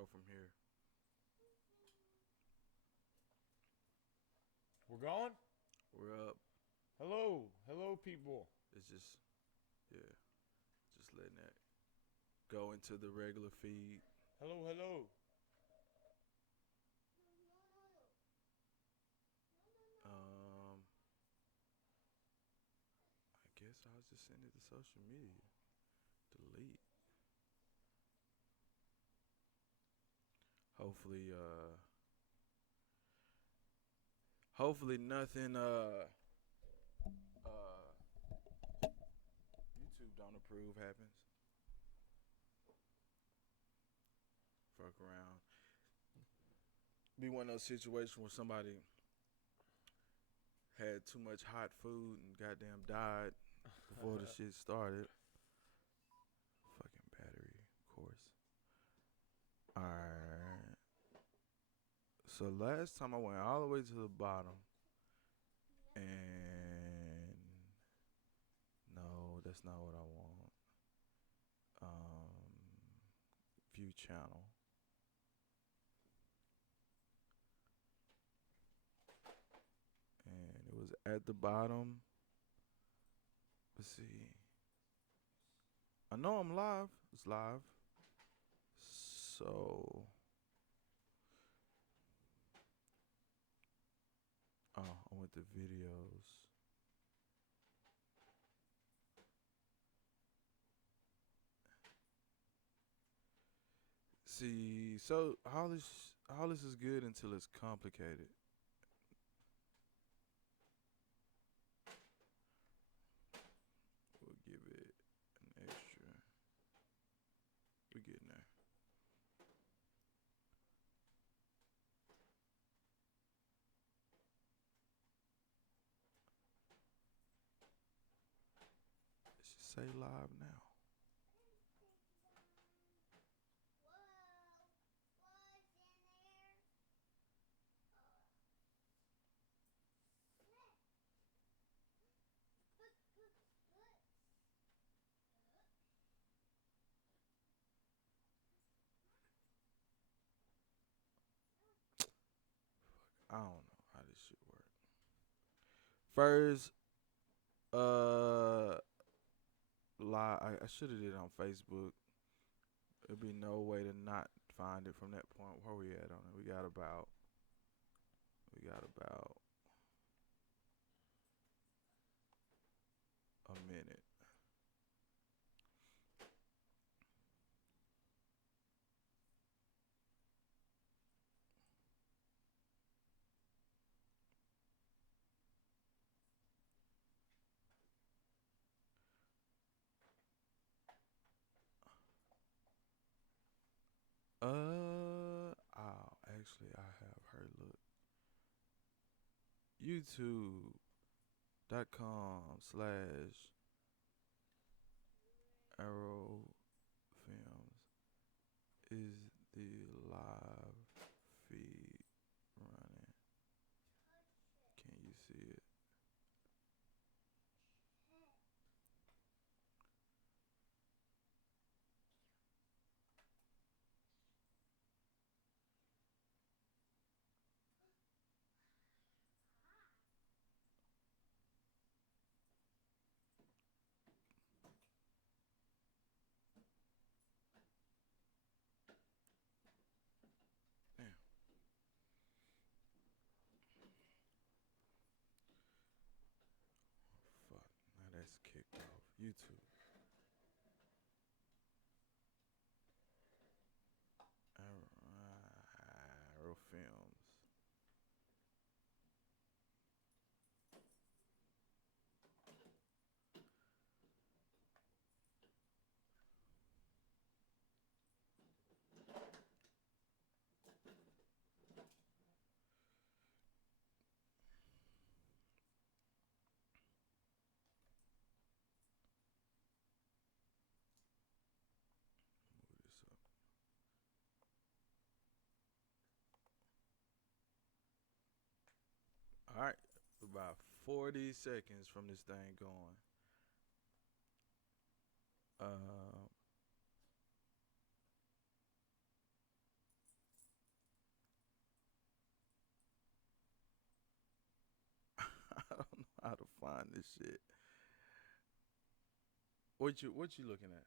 go from here. We're going? We're up. Hello. Hello, people. It's just, yeah, just letting that go into the regular feed. Hello, hello. Um, I guess I'll just send it to social media. Delete. Hopefully, hopefully nothing. YouTube don't approve happens. Fuck around. Be one of those situations where somebody had too much hot food and goddamn died before the shit started. Fucking battery, of course. Alright. So last time I went all the way to the bottom, and no, that's not what I want. View channel. And it was at the bottom. Let's see. I know I'm live. It's live. So, I went to videos. See, so all this is good until it's complicated. We'll give it an extra. We're getting there. It should say live now. I don't know how this shit work. First, live. I should have did it on Facebook. There'd be no way to not find it from that point. Where we at on it? We got about a minute. Actually, I have her look. YouTube.com/Arrow Films is the live feed running. Can you see it? Damn. Fuck. Now that's kicked off. YouTube. Arrow Films. Move this up. All right. About 40 seconds from this thing going. Um, how to find this shit. What you looking at?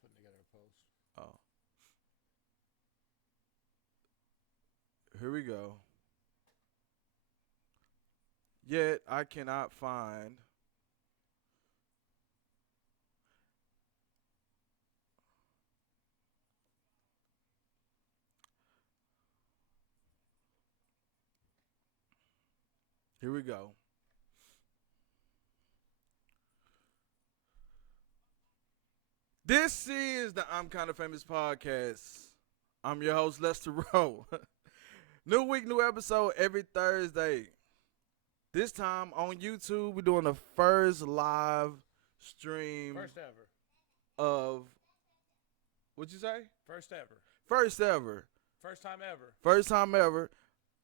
Putting together a post. Oh, here we go. Yet I cannot find. Here we go. This is the I'm Kind of Famous podcast. I'm your host, Lester Rowe. New week, new episode every Thursday. This time on YouTube, we're doing the first live stream First ever. of, what'd you say? First ever. First ever. First time ever. First time ever.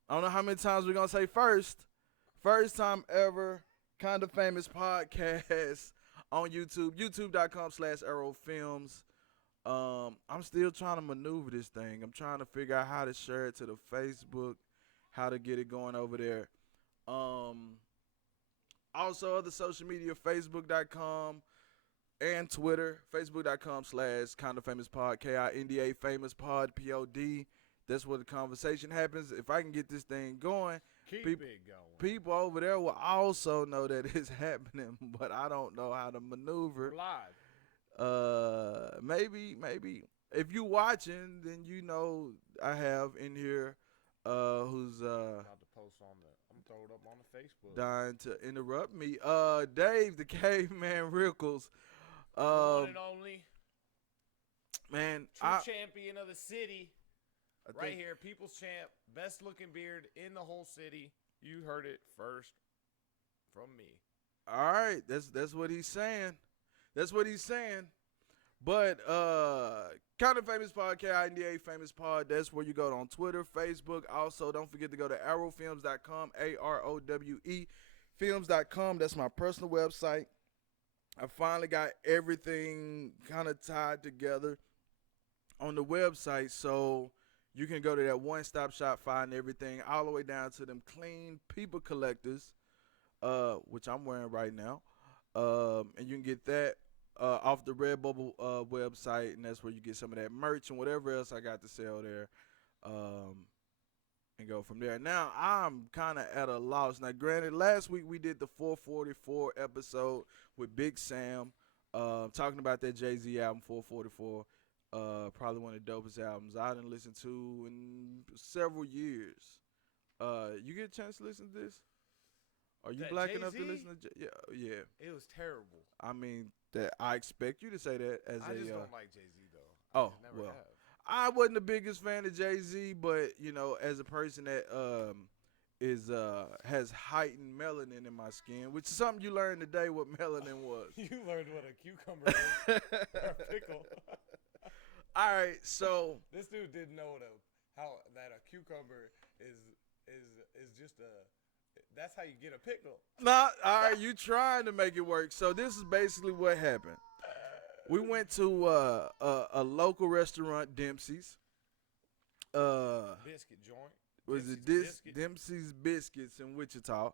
I don't know how many times we're going to say first. First time ever Kind of Famous podcast on YouTube. YouTube.com/ArrowFilms. I'm still trying to maneuver this thing. I'm trying to figure out how to share it to the Facebook, how to get it going over there. Also other social media, Facebook.com and Twitter, Facebook.com/Kind of Famous Pod, KINDA Famous Pod, POD. That's where the conversation happens. If I can get this thing going, Keep it going. people over there will also know that it's happening, but I don't know how to maneuver. We're live. Maybe if you watching, then you know I have in here who's About to post on the. I'm throw it up on the Facebook. dying to interrupt me. Dave the Caveman Rickels. One and only. Man, True champion of the city. Right here, People's Champ, best looking beard in the whole city. You heard it first from me. All right, that's what he's saying. That's what he's saying. But Kind of Famous Pod, KINDA Famous Pod. That's where you go on Twitter, Facebook. Also, don't forget to go to arrowfilms.com, AROWE films.com. That's my personal website. I finally got everything kind of tied together on the website, so you can go to that one-stop shop, find everything, all the way down to them clean people collectors, which I'm wearing right now. And you can get that off the Redbubble website, and that's where you get some of that merch and whatever else I got to sell there, and go from there. Now, I'm kind of at a loss. Now, granted, last week we did the 444 episode with Big Sam, talking about that Jay-Z album, 444. Probably one of the dopest albums I didn't listen to in several years. You get a chance to listen to this? Are you That black Jay-Z? enough to listen to? Yeah. It was terrible. I mean, that I expect you to say that as I a. just don't like Jay-Z though. Oh, I never well. have. I wasn't the biggest fan of Jay-Z, but as a person that is has heightened melanin in my skin, which is something you learned today what melanin was. You learned what a cucumber is or a pickle. All right, so This dude didn't know how that a cucumber is just a. That's how you get a pickle. nah, all right, you trying to make it work. So this is basically what happened. We went to a local restaurant, Dempsey's. Biscuit joint. Was it Dempsey's Biscuit. Dempsey's Biscuits in Wichita?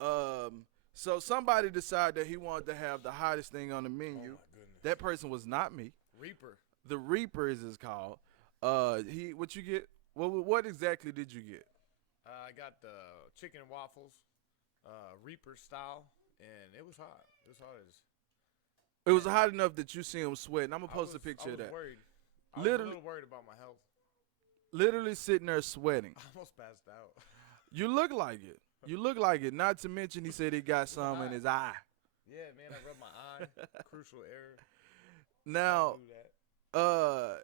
So somebody decided that he wanted to have the hottest thing on the Oh my menu. goodness. That person was not me. Reaper. The Reaper is called. What you get? What exactly did you get? I got the chicken and waffles, Reaper style, and it was hot. It was hot as. It was hot enough that you see him sweating. I'm gonna post a I picture of was that. worried. I was Literally- a little worried about my health. Literally sitting there sweating. I almost passed out. You look like it. You look like it. Not to mention, he said he got some in his eye. Yeah, man, I rubbed my eye. Crucial error. Now, Don't do that.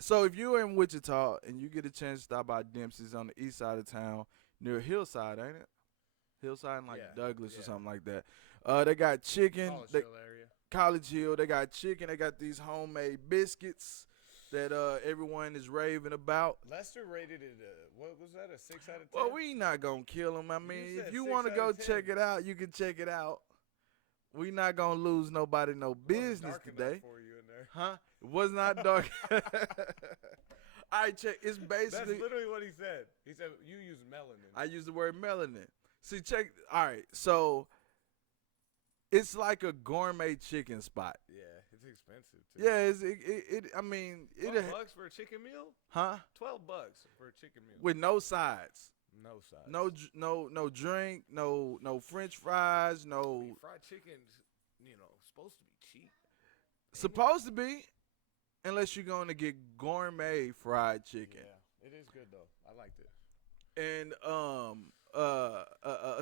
so if you're in Wichita and you get a chance to stop by Dempsey's on the east side of town near Hillside, ain't it? Hillside, like Yeah, Douglas or yeah. something like that. They got chicken. College They, Hill area. College Hill. They got chicken. They got these homemade biscuits that everyone is raving about. Lester rated it. What was that? A 6 out of 10. Well, we not gonna kill them. I mean, said if you 6 want to out go of 10. check it out, you can check it out. We not gonna lose nobody no Wasn't business dark enough today, for you in there. huh? It was not dark. All right, check. It's That's basically literally what he said. He said you use melanin. I use the word melanin. See, check. All right, so it's like a gourmet chicken spot. Yeah, it's expensive too. Yeah, I mean, $12 for a chicken meal? huh? $12 for a chicken meal. With no sides, No sides. no drink, no French fries, I no. mean, fried chicken's, supposed to be cheap. Supposed to be, unless you're going to get gourmet fried chicken. Yeah, it is good though. I liked it. And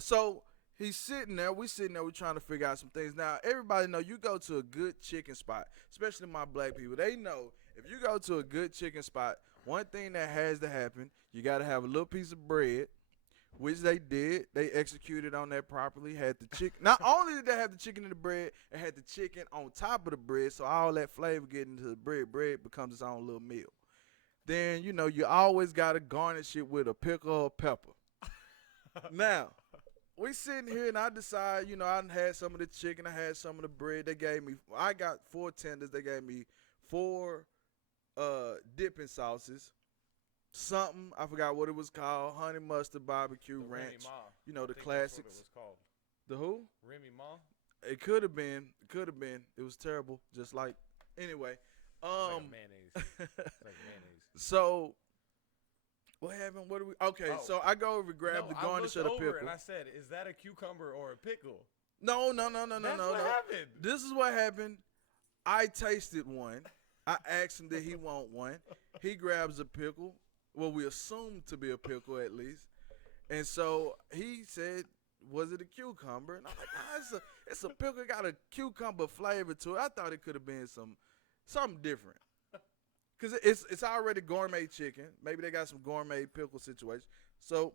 so he's sitting there. We sitting there. We trying to figure out some things. Now everybody know you go to a good chicken spot, especially my black people. They know if you go to a good chicken spot, one thing that has to happen, you got to have a little piece of bread, which they did. They executed on that properly. Had the chicken. Not only did they have the chicken in the bread, it had the chicken on top of the bread, so all that flavor get into the bread. Bread becomes its own little meal. Then you always gotta garnish it with a pickle or pepper. Now, we sitting here and I decide, I done had some of the chicken, I had some of the bread. I got 4 tenders. They gave me 4 dipping sauces. Something I forgot what it was called. Honey mustard barbecue The ranch. Remy Ma. The I think that's classics. what it was called. The who? Remy Ma. It could have been. It could have been. It was terrible. Just like anyway. It's like a mayonnaise. It's like mayonnaise. So what happened? What do we? Okay, Oh. so I go over and grab the garnish I of the looked over pickle. and I said, "Is that a cucumber or a pickle?" No. That's what happened. This is what happened. I tasted one. I asked him did he want one. He grabs a pickle. Well, we assumed to be a pickle at least. And so he said, was it a cucumber? And I'm like, nah, it's a pickle. It got a cucumber flavor to it. I thought it could have been something different. Because it's already gourmet chicken. Maybe they got some gourmet pickle situation. So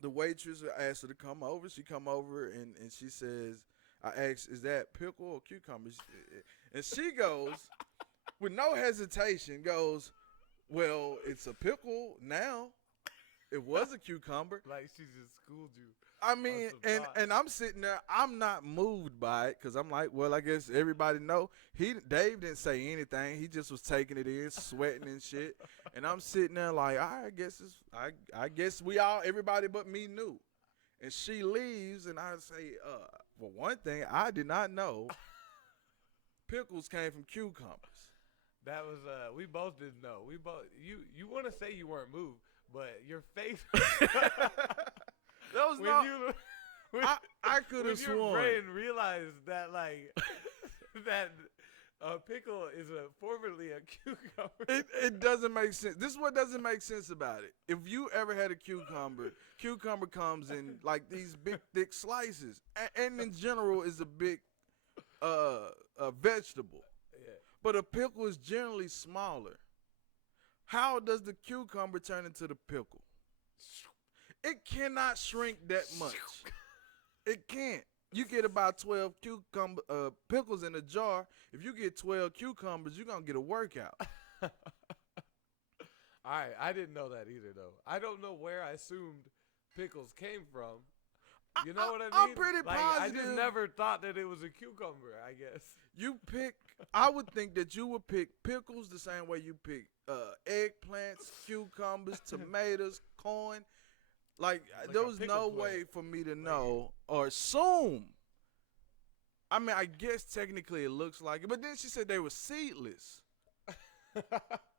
the waitress asked her to come over. She come over and she says, I asked, is that pickle or cucumber? And she goes, with no hesitation, goes, well, it's a pickle now. It was a cucumber. Like she just schooled you. I mean, and I'm sitting there. I'm not moved by it because I'm like, well, I guess everybody know. Dave didn't say anything. He just was taking it in, sweating and shit. And I'm sitting there like, I guess everybody but me knew. And she leaves, and I say, for one thing, I did not know pickles came from cucumbers. That was we both didn't know. We both you want to say you weren't moved, but your face. That was I could have sworn. Your brain realized that that a pickle is formerly a cucumber. It doesn't make sense. This is what doesn't make sense about it. If you ever had a cucumber comes in like these big thick slices, and in general is a big vegetable. Yeah. But a pickle is generally smaller. How does the cucumber turn into the pickle? It cannot shrink that much. It can't. You get about 12 pickles in a jar. If you get 12 cucumbers, you're going to get a workout. All right, I didn't know that either, though. I don't know where I assumed pickles came from. You know what I mean? I'm pretty positive. I just positive. never thought that it was a cucumber, I guess. I would think that you would pick pickles the same way you pick eggplants, cucumbers, tomatoes, corn. Like there was no way for me to know or assume. I mean, I guess technically it looks like it, but then she said they were seedless.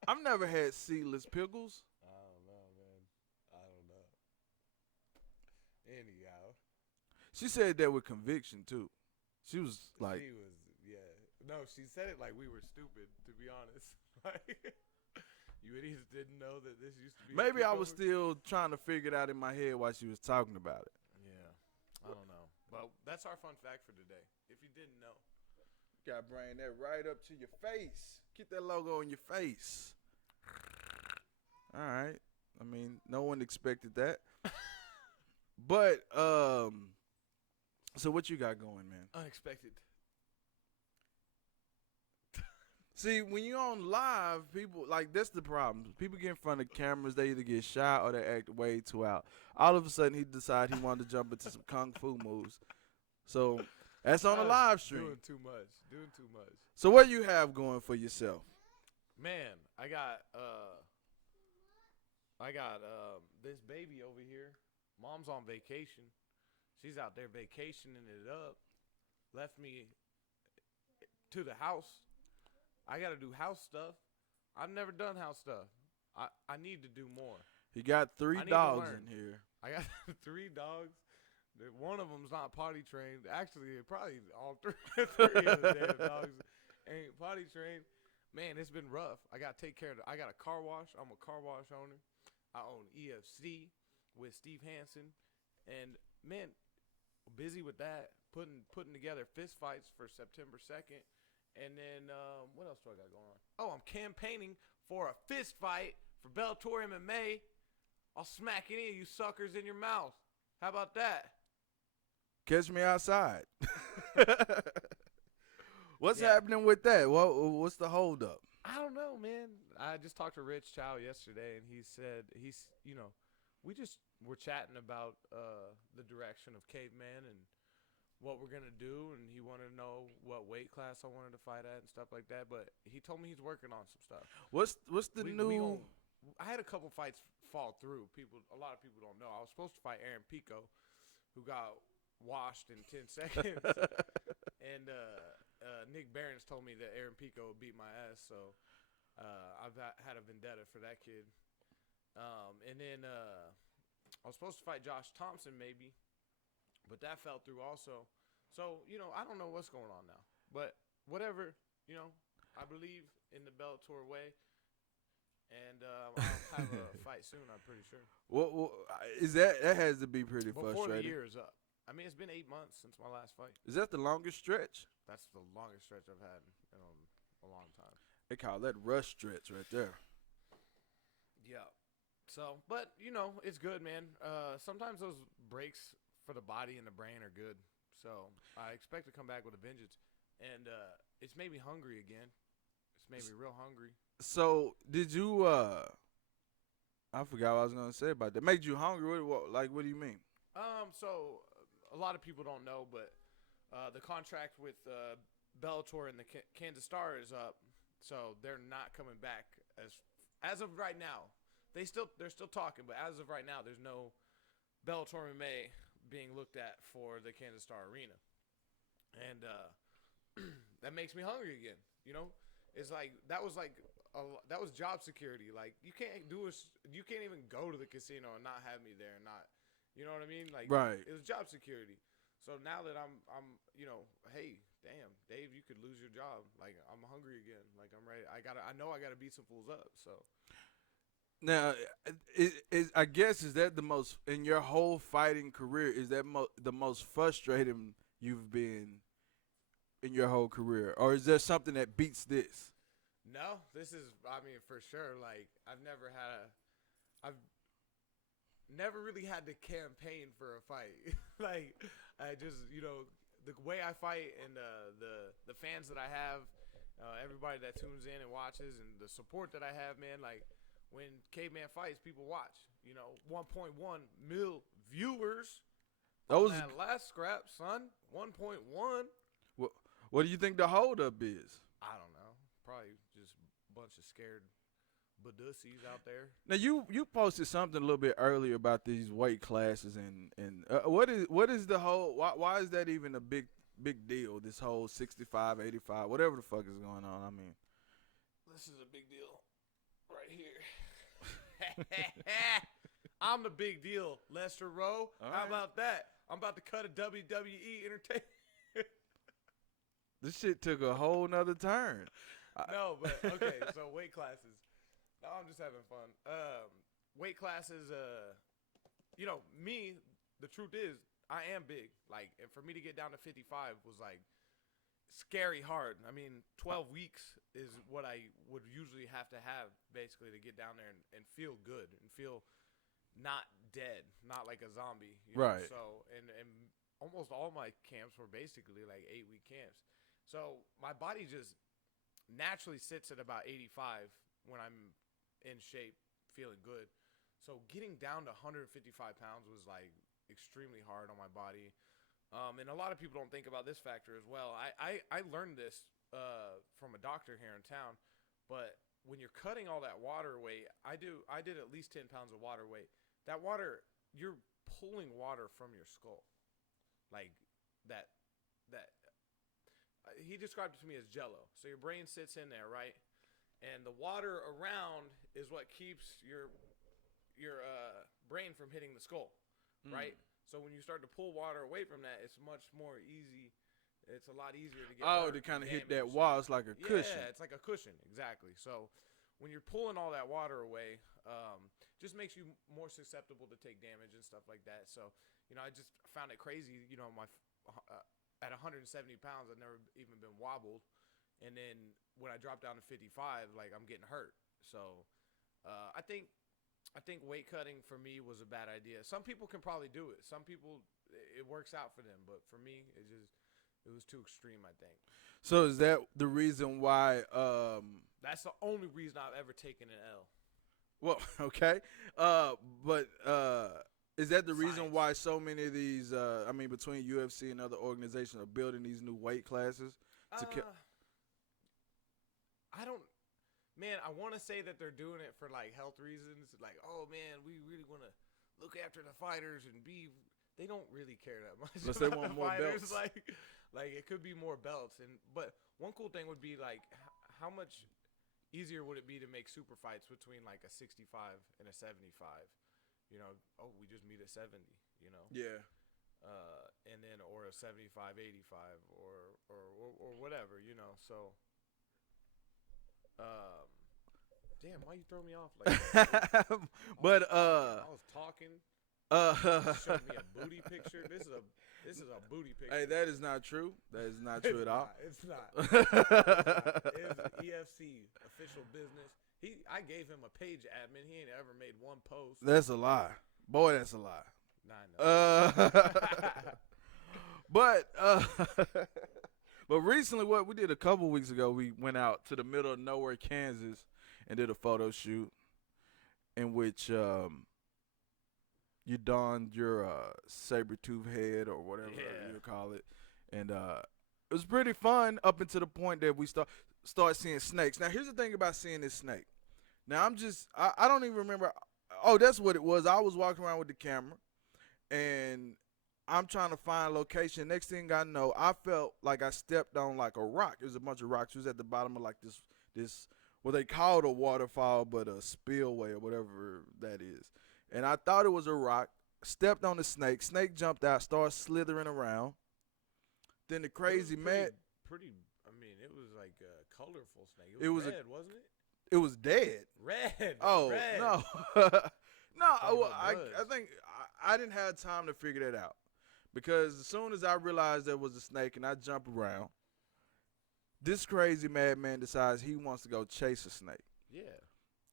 I've never had seedless pickles. I don't know, man. I don't know. Anyhow. She said that with conviction too. She was like, No, she said it like we were stupid, to be honest. Like, you idiots didn't know that this used to be. Maybe I was still trying to figure it out in my head while she was talking about it. Yeah, I don't know. But that's our fun fact for today. If you didn't know. You gotta bring that right up to your face. Get that logo on your face. All right. I mean, no one expected that. But so what you got going, man? Unexpected. See, when you're on live, people that's the problem. People get in front of cameras, they either get shy or they act way too out. All of a sudden, he decided he wanted to jump into some kung fu moves. So that's on the live stream. Doing too much. So what do you have going for yourself? Man, I got this baby over here. Mom's on vacation. She's out there vacationing it up. Left me to the house. I got to do house stuff. I've never done house stuff. I need to do more. He got 3 dogs in here. I got 3 dogs. One of them's not potty trained. Actually, probably all 3 of the damn dogs ain't potty trained. Man, it's been rough. I got to take care of I got a car wash. I'm a car wash owner. I own EFC with Steve Hansen. And, man, busy with that. Putting together fist fights for September 2nd. And then what else do I got going on? Oh, I'm campaigning for a fist fight for Bellator MMA. I'll smack any of you suckers in your mouth. How about that? Catch me outside. What's happening with that? What's the holdup? I don't know, man. I just talked to Rich Chow yesterday, and he said we're chatting about the direction of Caveman and what we're gonna do, and he wanted to know what weight class I wanted to fight at and stuff like that. But he told me he's working on some stuff. What's the new? I had a couple fights fall through. A lot of people don't know. I was supposed to fight Aaron Pico, who got washed in 10 seconds, and Nick Barons told me that Aaron Pico would beat my ass. So I've had a vendetta for that kid. And then I was supposed to fight Josh Thompson maybe. But that fell through also. So, I don't know what's going on now. But whatever, I believe in the Bellator way. And I'll have a fight soon, I'm pretty sure. What is that? That has to be pretty Before frustrating. The year is up. I mean, it's been 8 months since my last fight. Is that the longest stretch? That's the longest stretch I've had in a long time. They call that rush stretch right there. Yeah. So, but, it's good, man. Sometimes those breaks for the body and the brain are good. So I expect to come back with a vengeance. And it's made me hungry again. It's made me real hungry. So did you I forgot what I was gonna say about that. Made you hungry? What do you mean? So a lot of people don't know, but the contract with Bellator and the Kansas Star is up. So they're not coming back as of right now. They're still talking, but as of right now there's no Bellator MMA being looked at for the Kansas Star Arena. And that makes me hungry again. It's like that was job security. Like you can't even go to the casino and not have me there and not, you know what I mean? Like right. It was job security. So now that I'm hey, damn, Dave, you could lose your job. Like I'm hungry again. Like I'm ready. I know I gotta beat some fools up. So now, I guess, is that the most, in your whole fighting career, is that the most frustrating you've been in your whole career? Or is there something that beats this? No, this is, for sure. Like, I've never really had to campaign for a fight. Like, I just, the way I fight and the fans that I have, everybody that tunes in and watches and the support that I have, man, like, when Caveman fights, people watch. 1.1 mil viewers. That was that last scrap, son. 1.1. What do you think the holdup is? I don't know. Probably just a bunch of scared badussies out there. Now you posted something a little bit earlier about these weight classes and what is the whole? Why is that even a big deal? This whole 65, 85, whatever the fuck is going on. I mean, this is a big deal right here. I'm the big deal, Lester Rowe. How about that? I'm about to cut a WWE entertainment. This shit took a whole nother turn. No, but okay. So weight classes. No, I'm just having fun. Weight classes. Me. The truth is, I am big. Like, and for me to get down to 55 was like scary hard. I mean, 12 weeks is what I would usually have to have basically to get down there and feel good and feel not dead, not like a zombie. Right. So, and almost all my camps were basically like 8-week camps. So my body just naturally sits at about 85 when I'm in shape, feeling good. So getting down to 155 pounds was like extremely hard on my body. And a lot of people don't think about this factor as well. I learned this from a doctor here in town, but when you're cutting all that water weight, I did at least 10 pounds of water weight. That water, you're pulling water from your skull, like that. He described it to me as Jello. So your brain sits in there, right? And the water around is what keeps your brain from hitting the skull, right? So when you start to pull water away from that, it's much more easy. It's a lot easier to get. To kind of hit that wall. It's like a cushion. Yeah, it's like a cushion, exactly. So when you're pulling all that water away, just makes you more susceptible to take damage and stuff like that. So I just found it crazy. At 170 pounds, I've never even been wobbled, and then when I dropped down to 55, like I'm getting hurt. So I think weight cutting for me was a bad idea. Some people can probably do it. Some people it works out for them, but for me it was too extreme, I think. So is that the reason why? That's the only reason I've ever taken an L. Well, okay, but is that the reason why so many of these? Between UFC and other organizations are building these new weight classes to. I don't. Man, I want to say that they're doing it for like health reasons. Like, oh man, we really want to look after the fighters and be. They don't really care that much. Unless they want more belts. Like it could be more belts. But one cool thing would be like, how much easier would it be to make super fights between like a 65 and a 75? We just meet at 70. Yeah. And then or a 75, 85 or whatever. So. Damn, why you throw me off like that? But I was talking. Showed me a booty picture. This is a booty picture. Hey, that is not true. That is not true at all. It's not. It's an EFC official business. I gave him a page admin. He ain't ever made one post. That's a lie. Boy, that's a lie. Nah, I know. But recently, what we did a couple weeks ago, we went out to the middle of nowhere, Kansas, and did a photo shoot in which you donned your saber-tooth head or whatever you call it. And it was pretty fun up until the point that we start seeing snakes. Now, here's the thing about seeing this snake. Now, I don't even remember. Oh, that's what it was. I was walking around with the camera, and I'm trying to find location. Next thing I know, I felt like I stepped on like a rock. There's a bunch of rocks. It was at the bottom of like this what they called a waterfall, but a spillway or whatever that is. And I thought it was a rock. Stepped on the snake. Snake jumped out, started slithering around. Then the crazy man. It was like a colorful snake. It was red, wasn't it? It was dead. Red. Oh, red. No. No, I think I didn't have time to figure that out. Because as soon as I realized there was a snake and I jumped around, this crazy madman decides he wants to go chase a snake. Yeah.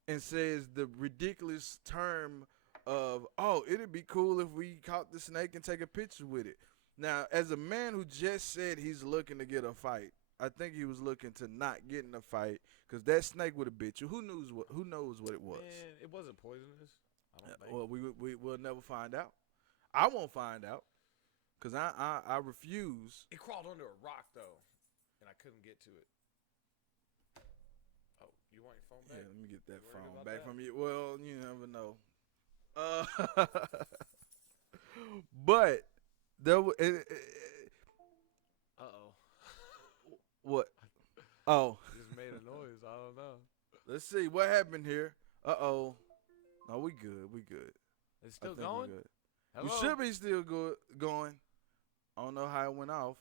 And says the ridiculous term of, oh, it'd be cool if we caught the snake and take a picture with it. Now, as a man who just said he's looking to get a fight, I think he was looking to not get in a fight because that snake would have bit you. Who knows what it was? Man, it wasn't poisonous. I don't think. Well, we'll never find out. I won't find out. Because I refuse. It crawled under a rock, though, and I couldn't get to it. Oh, you want your phone back? Yeah, let me get that You phone worried back about from you. Well, you never know. But there Uh-oh. What? Oh. Just made a noise. I don't know. Let's see. What happened here? Uh-oh. No, we good. We good. It's still we going? good. Hello? We should be still going. I don't know how it went off.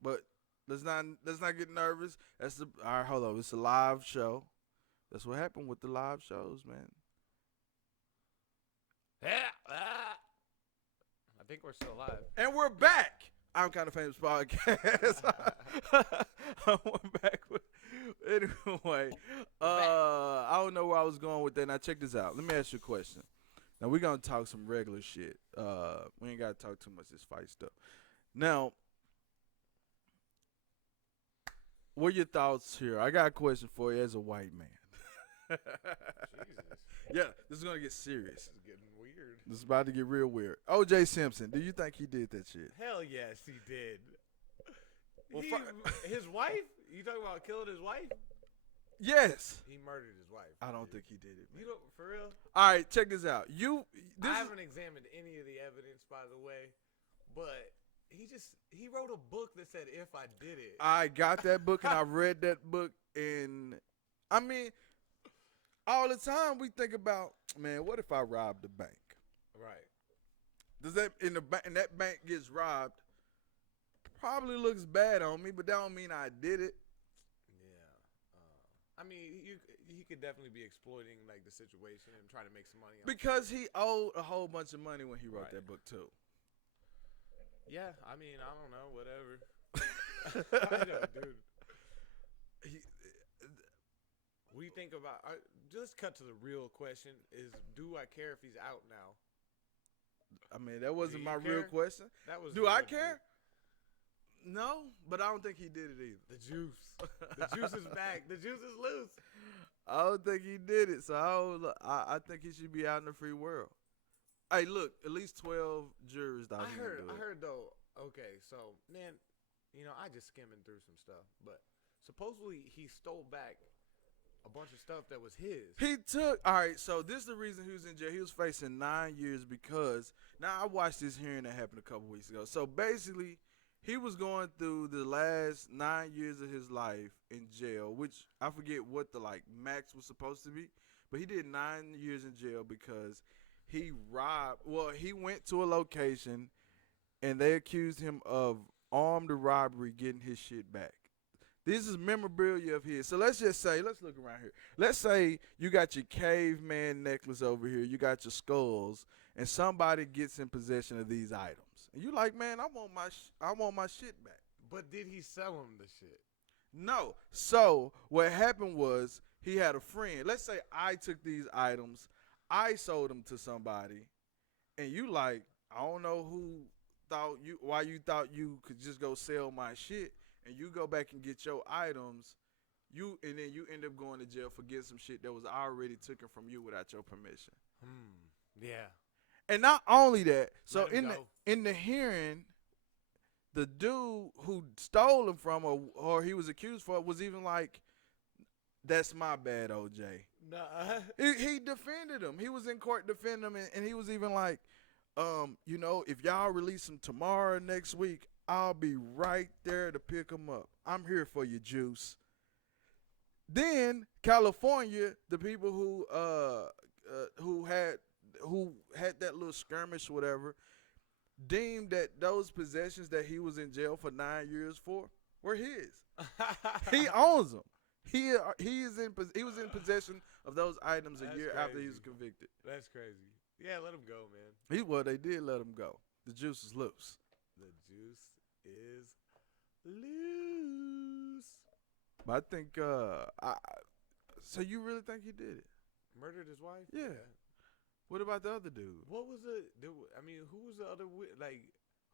But let's not get nervous. All right, hold on. It's a live show. That's what happened with the live shows, man. I think we're still alive. And we're back. I'm Kind of Famous Podcast. I'm back with anyway. I don't know where I was going with that. Now check this out. Let me ask you a question. Now we're gonna talk some regular shit. We ain't gotta talk too much this fight stuff. Now, what are your thoughts here? I got a question for you as a white man. Jesus. Yeah, this is gonna get serious. This is getting weird. This is about to get real weird. O.J. Simpson, do you think he did that shit? Hell yes, he did. Well, His wife? You talking about killing his wife? Yes. He murdered his wife. I don't think he did it, man. You don't, for real? All right, check this out. I haven't examined any of the evidence, by the way, but he wrote a book that said if I did it. I got that book and I read that book, and I mean, all the time we think about, man, what if I robbed the bank? Right. Does that and that bank gets robbed? Probably looks bad on me, but that don't mean I did it. Yeah. I mean, he could definitely be exploiting like the situation and trying to make some money. Because he owed a whole bunch of money when he wrote that book too. Yeah, I mean, I don't know, whatever. I know, dude. What do you think about? Just cut to the real question: is do I care if he's out now? I mean, that wasn't my real question. That was. Do I care? No, but I don't think he did it either. The juice is back. The juice is loose. I don't think he did it, so I think he should be out in the free world. Hey, look, at least 12 jurors thought he would do it. I heard though. Okay, so man, I just skimming through some stuff, but supposedly he stole back a bunch of stuff that was his. All right, so this is the reason he was in jail. He was facing 9 years because, now I watched this hearing that happened a couple weeks ago. So basically, he was going through the last 9 years of his life in jail, which I forget what the max was supposed to be, but he did 9 years in jail because he went to a location and they accused him of armed robbery, getting his shit back. This is memorabilia of his. So let's look around here. Let's say you got your caveman necklace over here, you got your skulls, and somebody gets in possession of these items. And you like, man, I want my shit back. But did he sell him the shit? No. So what happened was he had a friend. Let's say I took these items, I sold them to somebody, and you like, I don't know why you thought you could just go sell my shit. And you go back and get your items, and then you end up going to jail for getting some shit that was already taken from you without your permission. Yeah. And not only that, so in the hearing, the dude who stole him from or he was accused for was even like, "That's my bad, OJ." Nah. He defended him. He was in court defending him, and he was even like, if y'all release him tomorrow or next week, I'll be right there to pick him up. I'm here for you, Juice. Then California, the people who had that little skirmish, whatever, deemed that those possessions that he was in jail for 9 years for were his. He owns them. He was in possession of those items a year after he was convicted. That's crazy. Yeah, let him go, man. They did let him go. The juice is loose. The juice is loose. But I think, so you really think he did it? Murdered his wife? Yeah. What about the other dude? What was it? I mean, who was the other?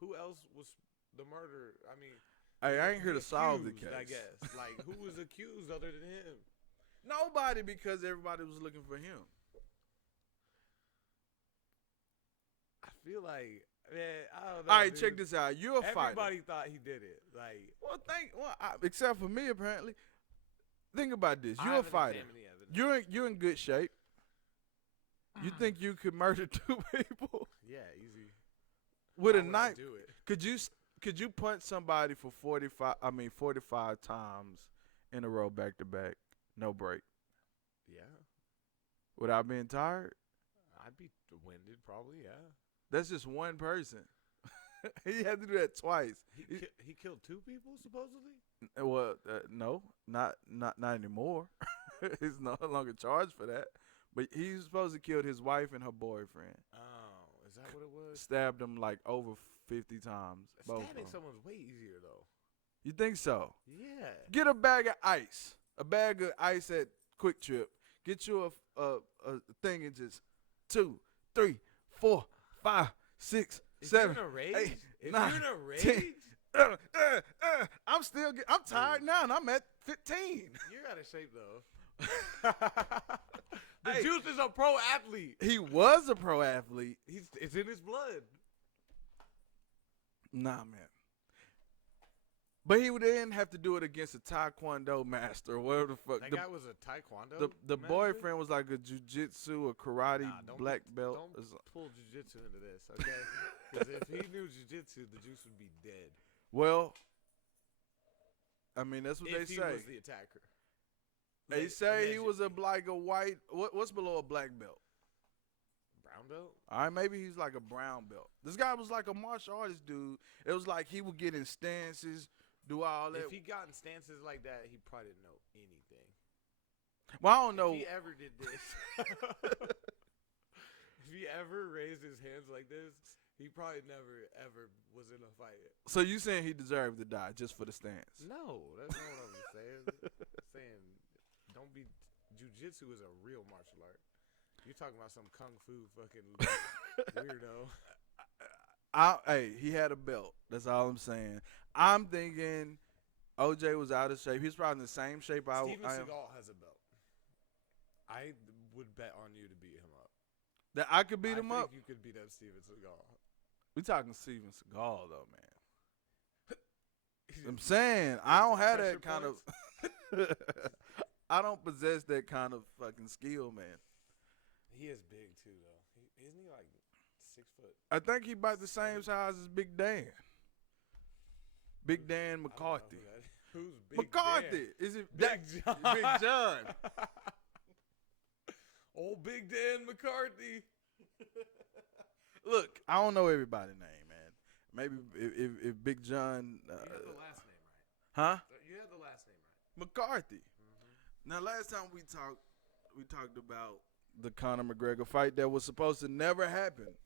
Who else was the murderer? I mean, I ain't here to solve the case. I guess. Who was accused other than him? Nobody, because everybody was looking for him. I feel like, man, I don't know. All right, dude. check this out. You're a fighter. Everybody thought he did it. Except for me, apparently. Think about this. You're a fighter. You're in good shape. You think you could murder 2 people? Yeah, easy. With a knife? Do it. Could you punch somebody for 45 times in a row back to back, no break? Yeah. Without being tired? I'd be winded, probably. Yeah. That's just one person. He had to do that twice. He killed 2 people supposedly. Well, no, not anymore. He's no longer charged for that. But he's supposed to kill his wife and her boyfriend. Oh, is that what it was? Stabbed him over 50 times. Stabbing someone's way easier though. You think so? Yeah. Get a bag of ice. A bag of ice at Quick Trip. Get you a thing and just 2, 3, 4, 5, 6, 7, 8, 9, 10. I'm tired now, and I'm at 15. You're out of shape though. The Juice is a pro athlete. He was a pro athlete. It's in his blood. Nah, man. But he would then have to do it against a taekwondo master or whatever the fuck. That The, guy was a taekwondo. the master? boyfriend was like a jujitsu or karate Nah, don't black belt. Don't pull jujitsu into this, okay? Because if he knew jujitsu, the juice would be dead. Well, I mean that's what If they he say. was the attacker. They say he was Allegedly. like a white. What's below a black belt? brown belt. All right, maybe he's like a brown belt. This guy was like a martial artist dude. It was like he would get in stances, do all that. If he got in stances like that, he probably didn't know anything. Well, I don't know. If he ever did this, if he ever raised his hands like this, he probably never ever was in a fight. So you saying he deserved to die just for the stance? No, that's not what I'm saying. Saying don't be. Jiu-jitsu is a real martial art. You're talking about some kung fu fucking weirdo. Hey, he had a belt. That's all I'm saying. I'm thinking OJ was out of shape. He's probably in the same shape I am. Steven Seagal has a belt. I would bet on you to beat him up. That I could beat him I up. think you could beat up Steven Seagal. We talking Steven Seagal though, man. I'm saying I don't have Pressure that kind of. I don't possess that kind of fucking skill, man. He is big too, though. Isn't he like 6 foot? I think he about the same size as Big Dan. Big Dan McCarthy. Who's Big McCarthy? Dan? Is it Big John. Big John? Old Big Dan McCarthy. Look, I don't know everybody's name, man. Maybe if Big John. You have the last name right. Huh? You have the last name right. McCarthy. Now, last time we talked about the Conor McGregor fight that was supposed to never happen.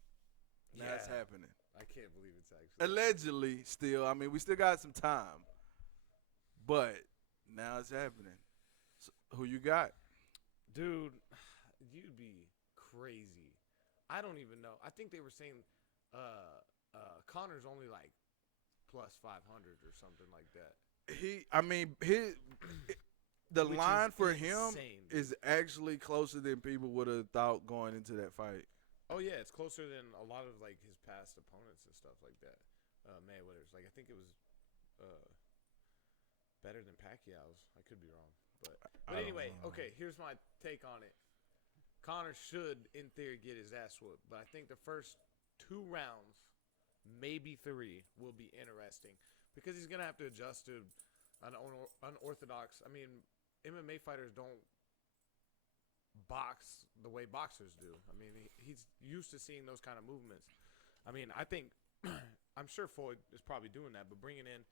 Now it's Yeah. happening. I can't believe it's actually. Allegedly, still. I mean, we still got some time. But now it's happening. So, who you got? Dude, you'd be crazy. I don't even know. I think they were saying Connor's only like plus 500 or something like that. The Which line for him insane, is actually closer than people would have thought going into that fight. Oh yeah, it's closer than a lot of like his past opponents and stuff like that. Mayweather's like I think it was better than Pacquiao's. I could be wrong, but anyway, okay. Here's my take on it. Conor should, in theory, get his ass whooped, but I think the first 2 rounds, maybe 3, will be interesting because he's gonna have to adjust to an unorthodox. I mean, MMA fighters don't box the way boxers do. I mean, he's used to seeing those kind of movements. I mean, I think I'm sure Floyd is probably doing that, but bringing in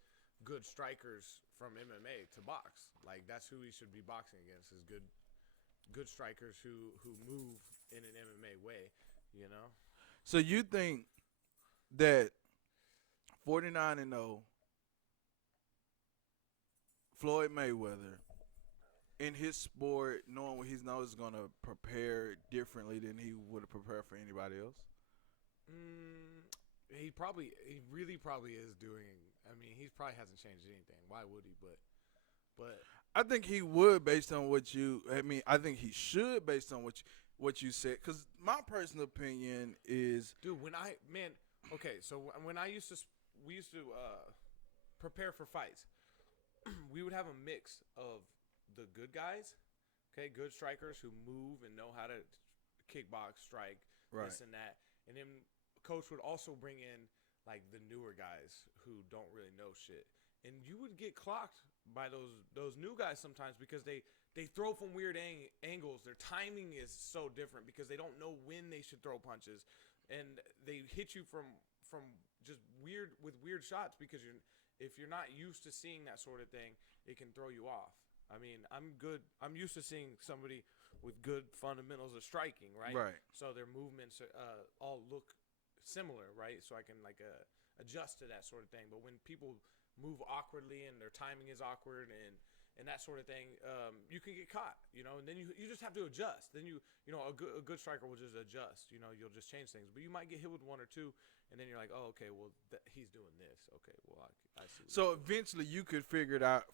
good strikers from MMA to box, like that's who he should be boxing against, is good strikers who move in an MMA way, you know? So you think that 49-0 Floyd Mayweather in his sport, knowing what he knows, is going to prepare differently than he would have prepared for anybody else? He really probably is doing. I mean, he probably hasn't changed anything. Why would he? But I think he would, based on what you. I mean, I think he should, based on what you said. Because my personal opinion is, dude, okay. So when we used to prepare for fights, we would have a mix of the good guys, okay, good strikers who move and know how to kickbox, strike, right, this and that, and then coach would also bring in like the newer guys who don't really know shit, and you would get clocked by those new guys sometimes because they throw from weird angles. Their timing is so different because they don't know when they should throw punches, and they hit you from just weird shots because if you're not used to seeing that sort of thing, it can throw you off. I mean, I'm used to seeing somebody with good fundamentals of striking, right? Right. So their movements all look similar, right? So I can like adjust to that sort of thing. But when people move awkwardly and their timing is awkward and that sort of thing, you can get caught, you know. And then you just have to adjust. Then you know a good striker will just adjust. You know, you'll just change things. But you might get hit with 1 or 2, and then you're like, oh, okay, well he's doing this. Okay, well I see. So eventually you could figure out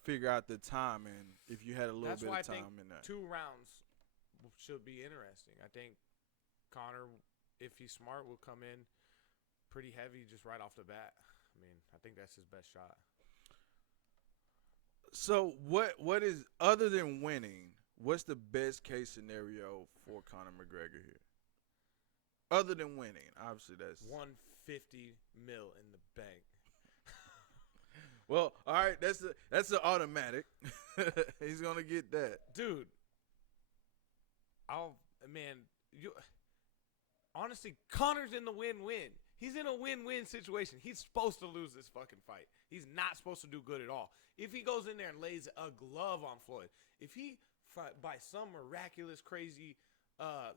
the timing if you had a little bit of time in that. 2 rounds should be interesting. I think Conor, if he's smart, will come in pretty heavy just right off the bat. I mean, I think that's his best shot. So what is other than winning? What's the best case scenario for Conor McGregor here? Other than winning, obviously that's 150 mil in the bank. well. All right, that's an automatic. He's gonna get that, Dude, man, you honestly, Connor's in the win-win. He's in a win-win situation. He's supposed to lose this fucking fight. He's not supposed to do good at all. If he goes in there and lays a glove on Floyd, if he by some miraculous crazy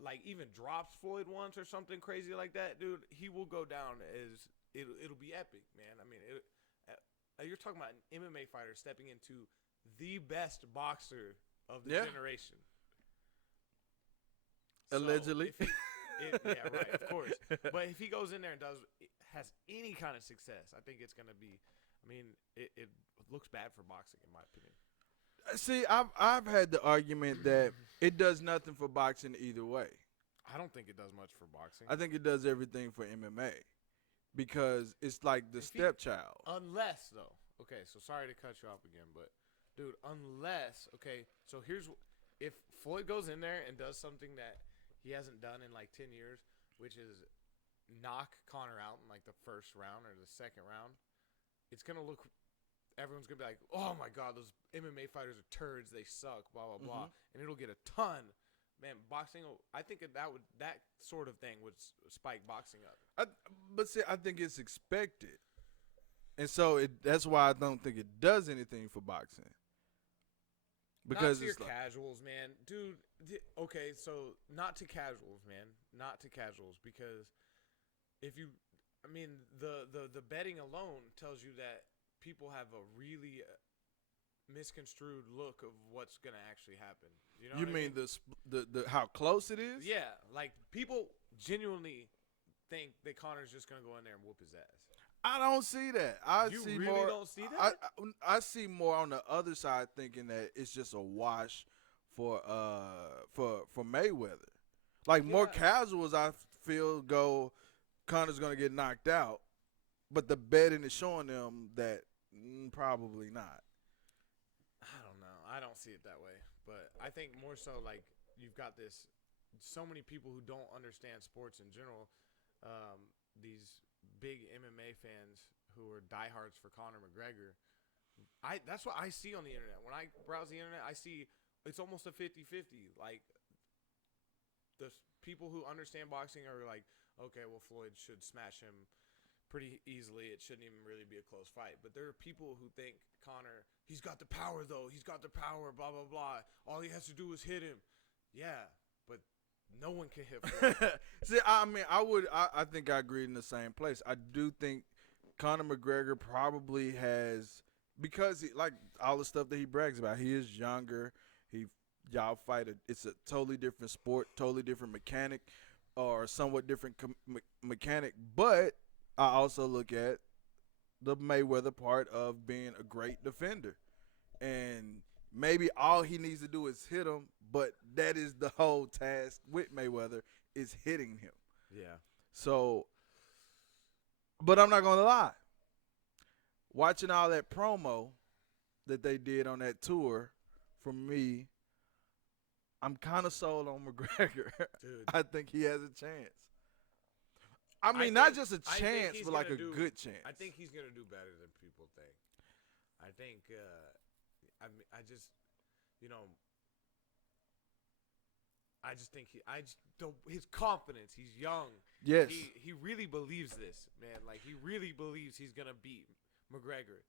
like even drops Floyd once or something crazy like that, dude, he will go down as it'll be epic, man. I mean, you're talking about an MMA fighter stepping into the best boxer of the generation. Allegedly. So yeah, right, of course. But if he goes in there and has any kind of success, I think it's gonna be. I mean, it looks bad for boxing, in my opinion. See, I've had the argument that it does nothing for boxing either way. I don't think it does much for boxing. I think it does everything for MMA because it's like the stepchild. Unless, though, okay, so sorry to cut you off again, but, dude, so here's if Floyd goes in there and does something that he hasn't done in like 10 years, which is knock Conor out in like the first round or the second round, it's going to look – everyone's going to be like, oh, my God, those MMA fighters are turds. They suck, blah, blah, blah. And it'll get a ton. Man, boxing, I think that sort of thing would spike boxing up. But see, I think it's expected. And so that's why I don't think it does anything for boxing. Because not to it's your casuals, man. Dude, okay, so not to casuals, man. Not to casuals. Because if you, I mean, the betting alone tells you that people have a really misconstrued look of what's gonna actually happen. You know? You mean the how close it is? Yeah, like people genuinely think that Conor's just gonna go in there and whoop his ass. I don't see that. You see really more, don't see that? I see more on the other side, thinking that it's just a wash for Mayweather. Like more casuals, I feel go Conor's gonna get knocked out, but the betting is showing them that probably not. I don't know. I don't see it that way. But I think more so like you've got so many people who don't understand sports in general. These big MMA fans who are diehards for Conor McGregor. That's what I see on the internet. When I browse the internet, I see it's almost a 50-50. Like the people who understand boxing are like, okay, well, Floyd should smash him pretty easily. It shouldn't even really be a close fight. But there are people who think Conor, he's got the power though. He's got the power, blah, blah, blah. All he has to do is hit him. Yeah, but no one can hit Floyd. See, I mean, I think I agree in the same place. I do think Conor McGregor probably has, because he, like all the stuff that he brags about, he is younger. Y'all fight, it's a totally different sport, totally different mechanic, or somewhat different mechanic. But I also look at the Mayweather part of being a great defender. And maybe all he needs to do is hit him, but that is the whole task with Mayweather, is hitting him. Yeah. So, but I'm not going to lie. Watching all that promo that they did on that tour, for me, I'm kind of sold on McGregor. Dude. I think he has a chance. I mean, not just a chance, but like a good chance. I think he's going to do better than people think. I think, I just, you know, I just think his confidence, he's young. Yes. He really believes this, man. Like, he really believes he's going to beat McGregor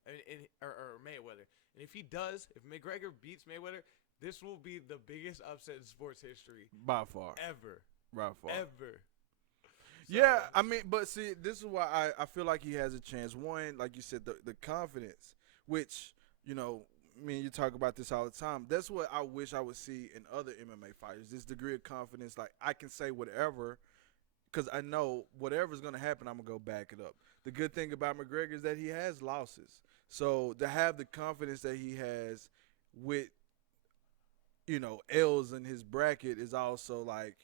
or Mayweather. And if he does, if McGregor beats Mayweather, this will be the biggest upset in sports history. By far. Ever. By far. Ever. So, yeah, I mean, but see, this is why I feel like he has a chance. One, like you said, the confidence, which, you know, me and you talk about this all the time. That's what I wish I would see in other MMA fighters, this degree of confidence. Like, I can say whatever because I know whatever's going to happen, I'm going to go back it up. The good thing about McGregor is that he has losses. So to have the confidence that he has with, you know, L's in his bracket is also like,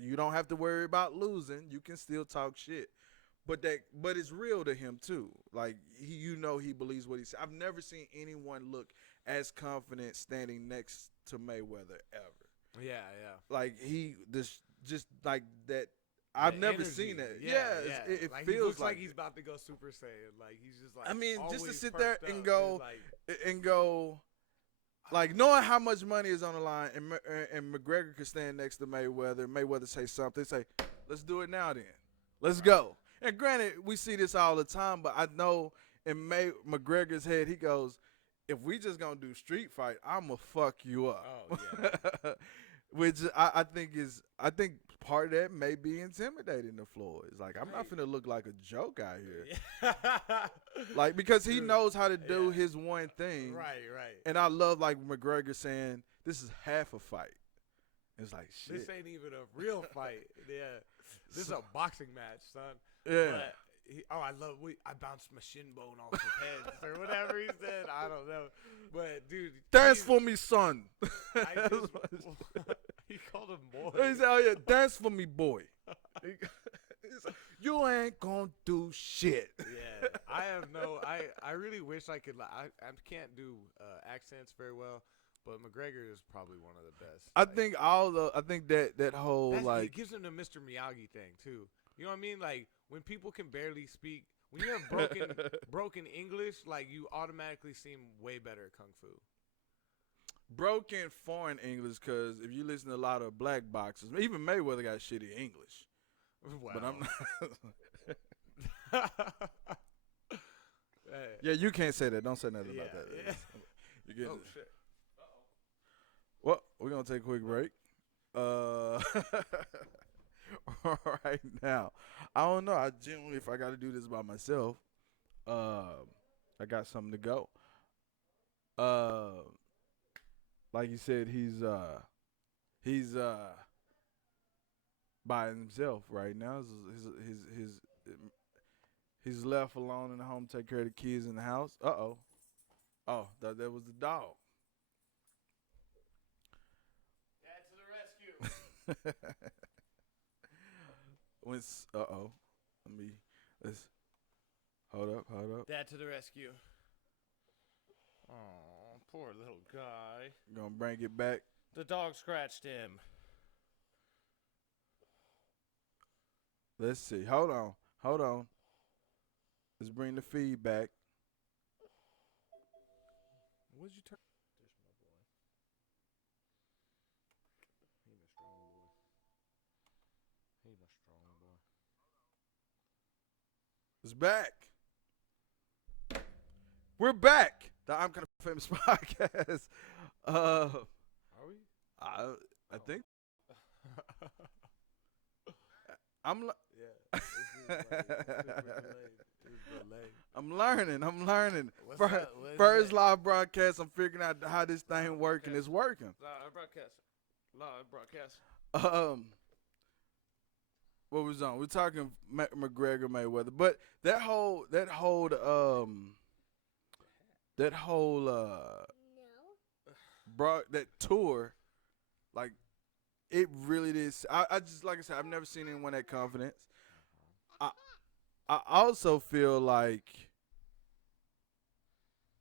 you don't have to worry about losing. You can still talk shit. But it's real to him too. Like he believes what he said. I've never seen anyone look as confident standing next to Mayweather ever. Yeah, yeah. Like he just like that. I've The never energy. seen that. Yeah, It like, feels he looks like he's about to go Super Saiyan. Like he's just like. I mean, just to always sit there perked and up. go He's and go. Like knowing how much money is on the line, and McGregor could stand next to Mayweather. Mayweather say something, say, "Let's do it now, then. Let's go." And granted, we see this all the time, but I know in McGregor's head, he goes, "If we just gonna do street fight, I'ma fuck you up." Oh yeah. Which I think part of that may be intimidating to Floyd. It's like I'm not finna look like a joke out here. Like because he Dude, knows how to do yeah. his one thing. Right. And I love like McGregor saying this is half a fight. It's like shit. This ain't even a real fight. Yeah. This is a boxing match, son. Yeah. But I bounced my shin bone off his head or whatever he said. I don't know. But dude, Dance for me, son. He called him boy. He said, "Oh yeah, dance for me, boy." He's like, you ain't gonna do shit. Yeah, I really wish I could. I can't do accents very well, but McGregor is probably one of the best. I think that whole it gives him the Mr. Miyagi thing too. You know what I mean? Like when people can barely speak, when you have broken English, like you automatically seem way better at kung fu. Broken foreign English, because if you listen to a lot of black boxers, even Mayweather got shitty English. Wow. But I'm not. Yeah, you can't say that. Don't say nothing about that. Yeah. You get Oh it. shit. Well, we're gonna take a quick break. Right now, I don't know. I genuinely, if I got to do this by myself, I got something to go. Like you said, he's by himself right now. He's left alone in the home, take care of the kids in the house. Oh, that was the dog. Dad to the rescue. Let's hold up. Dad to the rescue. Oh, poor little guy. Gonna bring it back. The dog scratched him. Let's see. Hold on. Let's bring the feedback. What'd you turn? There's my boy. He my strong boy. It's back. We're back. The I'm Kind of Famous podcast. Are we? I think I'm. Yeah. I'm learning. What's up? What is First it? live broadcast. I'm figuring out how this thing working. It's working. Live broadcast. What was on? We're talking McGregor Mayweather, but that whole that tour, like it really is. I just like I said, I've never seen anyone that confidence. I also feel like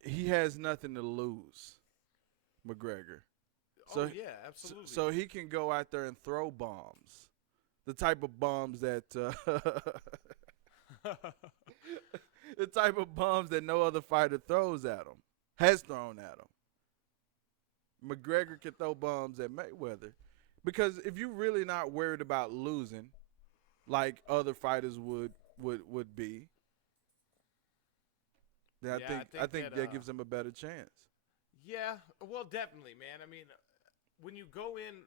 he has nothing to lose, McGregor. So yeah, absolutely. So he can go out there and throw bombs, the type of bombs that the type of bombs that no other fighter throws at him, has thrown at him. McGregor can throw bombs at Mayweather, because if you're really not worried about losing, like other fighters would be, then I think that gives him a better chance. Yeah, well, definitely, man. I mean, when you go in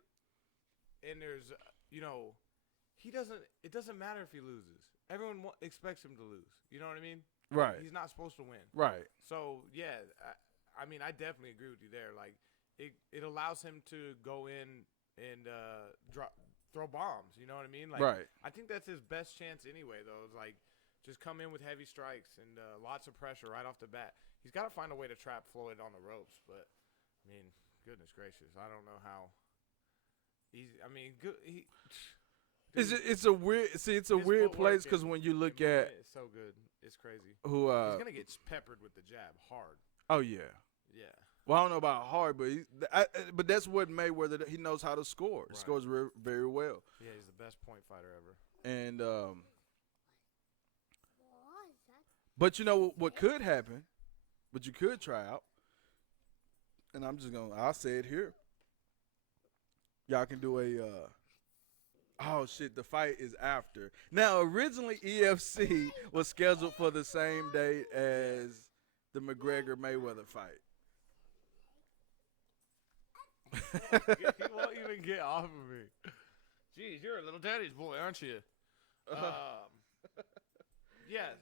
and there's, it doesn't matter if he loses. Everyone expects him to lose. You know what I mean? Right. He's not supposed to win. Right. So, yeah, I mean, I definitely agree with you there. Like, it allows him to go in and throw bombs. You know what I mean? Like, right. I think that's his best chance anyway, though. Is like, just come in with heavy strikes and lots of pressure right off the bat. He's got to find a way to trap Floyd on the ropes, but I mean, goodness gracious, I don't know how. It's a weird place, because when you look at it's so good, it's crazy. Who he's gonna get peppered with the jab hard. Oh yeah. Yeah. Well, I don't know about hard, but but that's what Mayweather, he knows how to score. He Right. scores very well. Yeah, he's the best point fighter ever. And but you know what could happen? But you could try out. And I'll say it here. Y'all can do oh shit, the fight is after. Now, originally EFC was scheduled for the same date as the McGregor Mayweather fight. He won't even get off of me. Jeez, you're a little daddy's boy, aren't you? Yeah.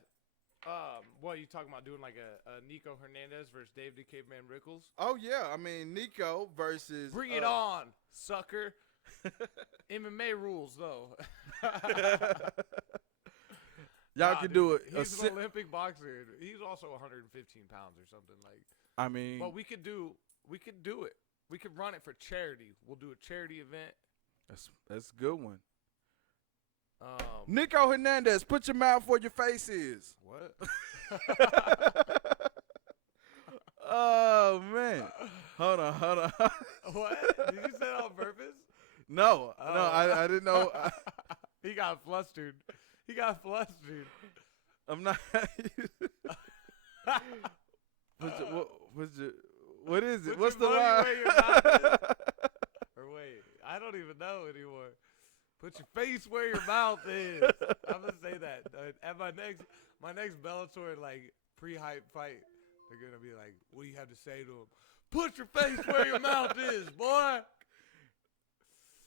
What, you talking about doing like a Nico Hernandez versus Dave the Caveman Rickels? Oh yeah, I mean Nico versus Bring it on, sucker. MMA rules though. Y'all can do it. He's an Olympic boxer. He's also 115 pounds or something like. I mean, but we could do it. We could run it for charity. We'll do a charity event. That's a good one. Nico Hernandez, put your mouth where your face is. What? Oh man, hold on. What? Did you say that on purpose? No, I didn't know. He got flustered. I'm not. What is it? What's the line? Or wait, I don't even know anymore. Put your face where your mouth is. I'm gonna say that at my next Bellator like pre-hype fight. They're gonna be like, "What do you have to say to him? Put your face where your mouth is, boy."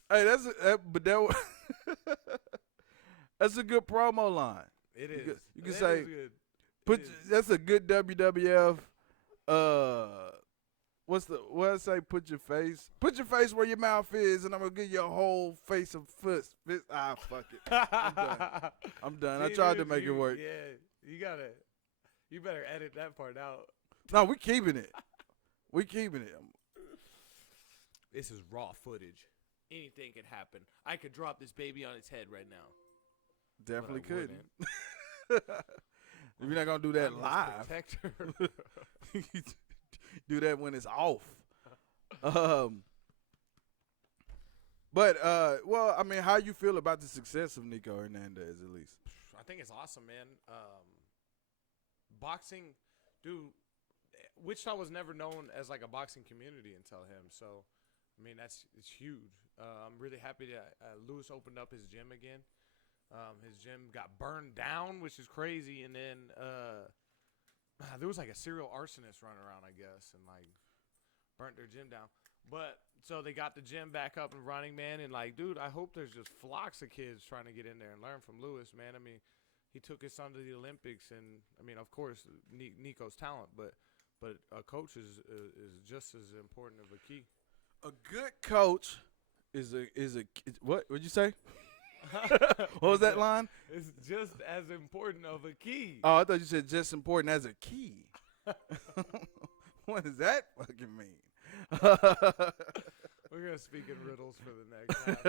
Hey, that's a good promo line. It is. You can say, good. That's a good WWF. What I say? Put your face where your mouth is, and I'm gonna give you a whole face of fist. Fuck it. I'm done. See, I tried to dude, make it work. Yeah, you better edit that part out. No, we keeping it. This is raw footage. Anything could happen. I could drop this baby on its head right now. Definitely could. You're not gonna do that live. Protect her. Do that when it's off. Well, I mean, how you feel about the success of Nico Hernandez, at least? I think it's awesome, man. Boxing, dude, Wichita was never known as like a boxing community until him. So, I mean, it's huge. I'm really happy that Lewis opened up his gym again. His gym got burned down, which is crazy. And then there was like a serial arsonist running around, I guess, and like burnt their gym down. But so they got the gym back up and running, man. And like, dude, I hope there's just flocks of kids trying to get in there and learn from Lewis, man. I mean, he took his son to the Olympics, and I mean, of course, Nico's talent, but a coach is just as important of a key. A good coach is a what? What'd you say? What was that line? It's just as important of a key. Oh, I thought you said just important as a key. What does that fucking mean? We're gonna speak in riddles for the next half.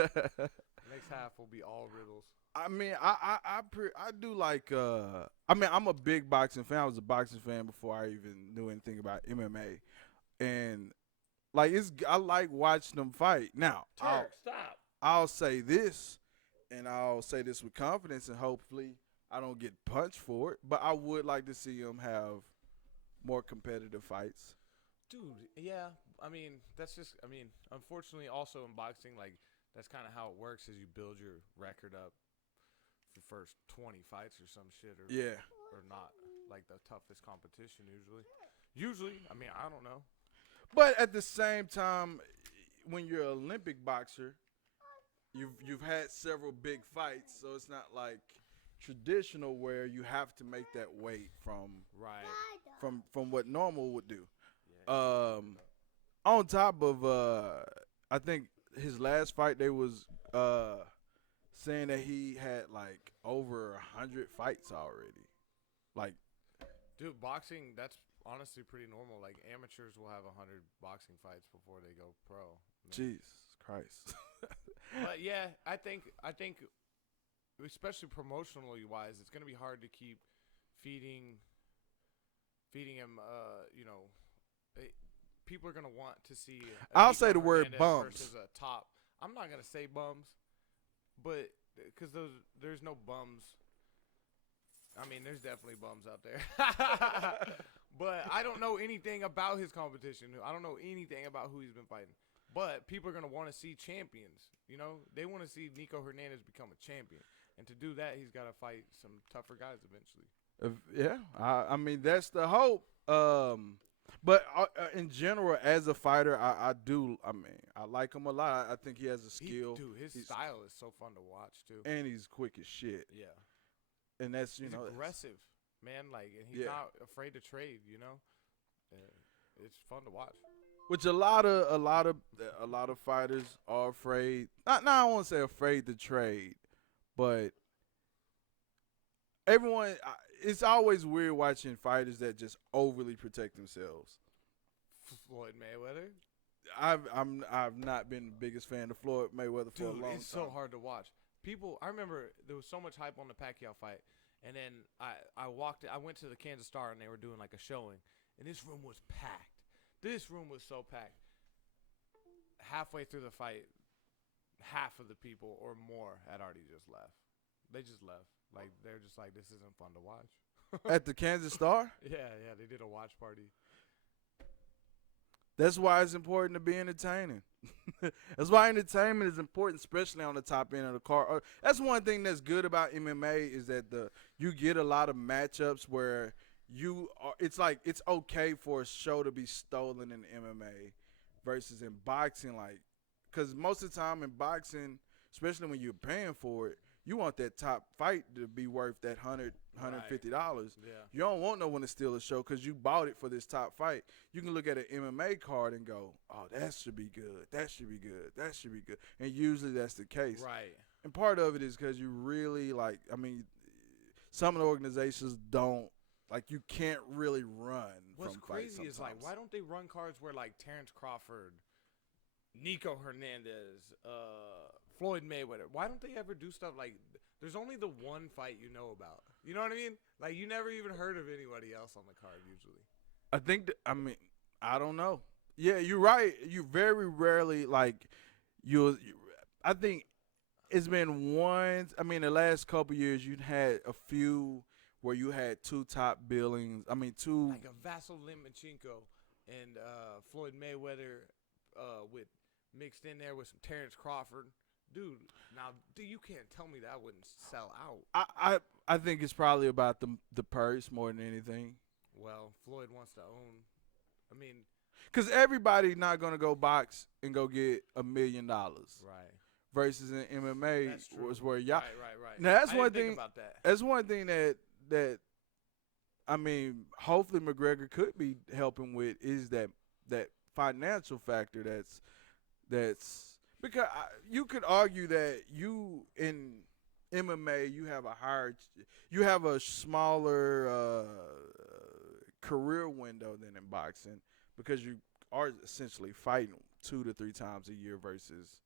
Next half will be all riddles. I mean, I do like. I mean, I'm a big boxing fan. I was a boxing fan before I even knew anything about MMA, and like I like watching them fight. Now, Stop. I'll say this, and I'll say this with confidence, and hopefully I don't get punched for it. But I would like to see them have more competitive fights. Dude, yeah. I mean, unfortunately, also in boxing, like that's kind of how it works. Is you build your record up for the first 20 fights or some shit, or not like the toughest competition usually. I mean, I don't know. But at the same time, when you're an Olympic boxer, you've had several big fights, so it's not like traditional where you have to make that weight from what normal would do. Yeah. On top of I think his last fight they was saying that he had like over 100 fights already. Like, dude, boxing, that's honestly pretty normal. Like amateurs will have 100 boxing fights before they go pro. Jesus Christ. But yeah, I think especially promotionally wise, it's gonna be hard to keep feeding him. people are gonna want to see. I'll Nico say the word Hernandez bums. versus a top. I'm not gonna say bums, but because there's no bums. I mean, there's definitely bums out there. But I don't know anything about his competition. I don't know anything about who he's been fighting. But people are going to want to see champions. You know, they want to see Nico Hernandez become a champion. And to do that, he's got to fight some tougher guys eventually. Yeah, I mean that's the hope. But in general, as a fighter, I do. I mean, I like him a lot. I think he has a skill. His style is so fun to watch too. And he's quick as shit. Yeah, and that's he's aggressive, man. Like, and he's not afraid to trade. You know, it's fun to watch. Which a lot of fighters are afraid. Not I won't say afraid to trade, but everyone. It's always weird watching fighters that just overly protect themselves. Floyd Mayweather. I've not been the biggest fan of Floyd Mayweather for a long time. It's so hard to watch. I remember there was so much hype on the Pacquiao fight, and then I went to the Kansas Star and they were doing like a showing, and this room was packed. This room was so packed. Halfway through the fight, half of the people or more had already just left. They just left. Like, they're just like, this isn't fun to watch. At the Kansas Star? Yeah, they did a watch party. That's why it's important to be entertaining. That's why entertainment is important, especially on the top end of the card. That's one thing that's good about MMA is that you get a lot of matchups where it's like it's okay for a show to be stolen in MMA versus in boxing, like, because most of the time in boxing, especially when you're paying for it, you want that top fight to be worth that $150. Yeah. You don't want no one to steal a show because you bought it for this top fight. You can look at an MMA card and go, oh, that should be good. That should be good. That should be good. And usually that's the case. Right. And part of it is because you really, some of the organizations don't, you can't really run. What's from crazy fights is, why don't they run cards where, Terrence Crawford, Nico Hernandez, Floyd Mayweather, why don't they ever do stuff like, there's only the one fight you know about. You know what I mean? Like, you never even heard of anybody else on the card usually. I don't know. Yeah, you're right. You very rarely, I think it's been once, the last couple years, you'd had a few where you had two top billings. Two. Like a Vasyl Lomachenko and Floyd Mayweather with mixed in there with some Terrence Crawford. Dude, you can't tell me that wouldn't sell out. I think it's probably about the purse more than anything. Well, Floyd wants to own. Because everybody not going to go box and go get $1 million. Right. Versus in MMA was where y'all. Right. Now that's one thing. thing. About that. That's one thing that hopefully McGregor could be helping with is that financial factor. That's because you could argue that you in MMA you have a smaller career window than in boxing because you are essentially fighting 2 to 3 times a year versus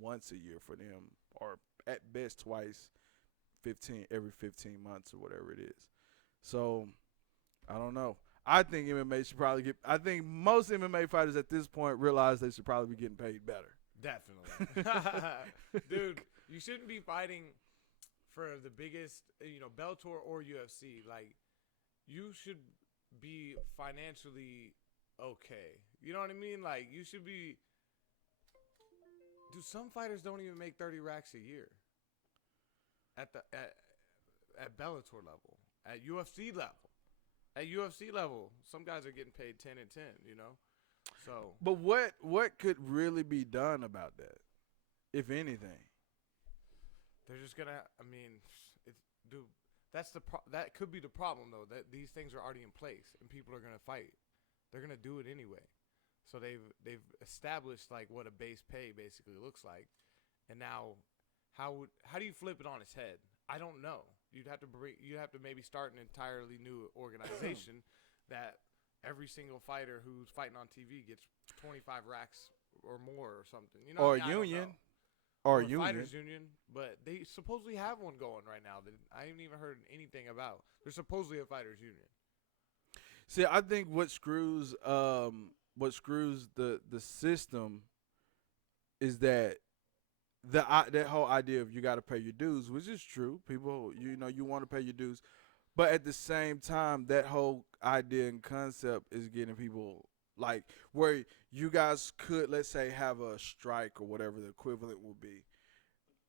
once a year for them, or at best twice, every 15 months or whatever it is. So I don't know. I think MMA should probably I think most MMA fighters at this point realize they should probably be getting paid better. Definitely. Dude, you shouldn't be fighting for the biggest, Bellator or UFC. Like, you should be financially okay. You know what I mean? Like, you should be. Dude, some fighters don't even make 30 racks a year. At Bellator level, at UFC level, some guys are getting paid 10 and 10. So. But what could really be done about that, if anything? They're just gonna. Dude, that could be the problem though. That these things are already in place and people are gonna fight. They're gonna do it anyway. So they've established what a base pay basically looks like, and now how do you flip it on its head? I don't know. You'd have to maybe start an entirely new organization that every single fighter who's fighting on TV gets 25 racks or more or something. Or a union. Or a union. Fighters union. But they supposedly have one going right now that I haven't even heard anything about. There's supposedly a fighters union. See, I think what screws what screws the system is that that whole idea of you got to pay your dues, which is true. People, you want to pay your dues, but at the same time, that whole idea and concept is getting people like where you guys could, let's say, have a strike or whatever the equivalent will be.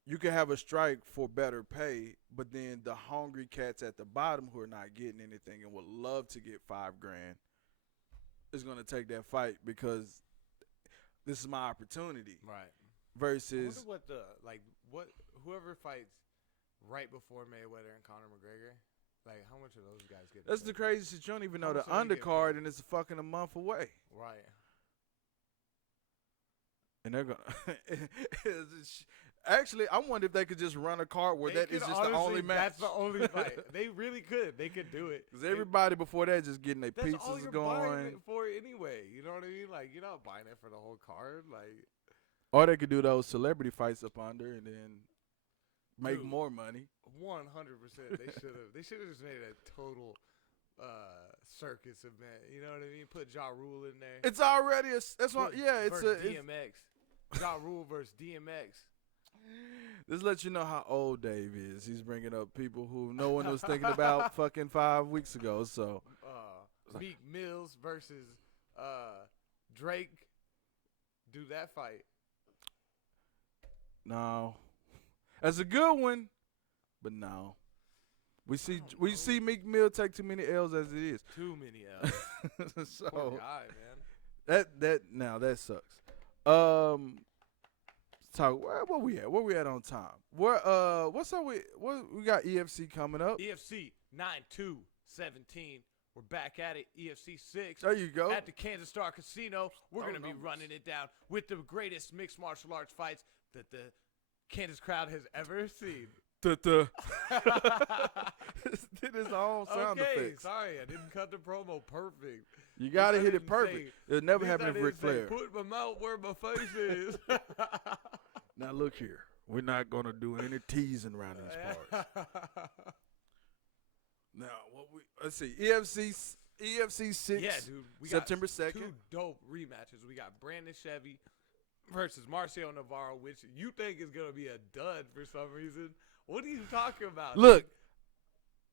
You can have a strike for better pay, but then the hungry cats at the bottom who are not getting anything and would love to get $5,000 is going to take that fight because this is my opportunity. Right. Versus, I wonder what whoever fights right before Mayweather and Conor McGregor, like how much of those guys get? that's the crazy shit. You don't even How know the much do they get undercard, paid? and it's fucking a month away. Right. And they're gonna. Actually, I wonder if they could just run a card where They that is could just the only honestly- match. That's the only fight. They really could. They could do it. Because everybody before that just getting their That's all pizzas you're buying going. it for anyway. You know what I mean? Like you're not buying it for the whole card. Like Or they could do those celebrity fights up under and then make Dude. more money. 100%. They should have. They should have just made a total circus event. You know what I mean? Put Ja Rule in there. It's already a. That's why. Put Yeah, it's a. versus DMX. Ja Rule versus DMX. This lets you know how old Dave is. He's bringing up people who no one was thinking about fucking 5 weeks ago. So Meek Mills versus Drake. Do that fight. no, that's a good one, but no. We see Meek Mill take too many L's as it is. Too many L's. So Poor guy, man. that sucks. Talk where we at? Where we at on time? What's up with what we got EFC coming up? EFC 9-2-17. We're back at it. EFC 6. There you go. At the Kansas Star Casino. We're going to be numbers. running it down with the greatest mixed martial arts fights that the Kansas crowd has ever seen. Did his own sound Okay, effects. sorry, I didn't cut the promo perfect. You gotta At hit least it I didn't perfect. say- It'll never at least happen I to didn't Ric say, Flair. Put my mouth where my face is. Now look here. We're not gonna do any teasing around these parts. Now let's see. EFC 6 Yeah, dude. We September got 2nd. two dope rematches. We got Brandon Chevy versus Marcio Navarro, which you think is going to be a dud for some reason. What are you talking about? Look,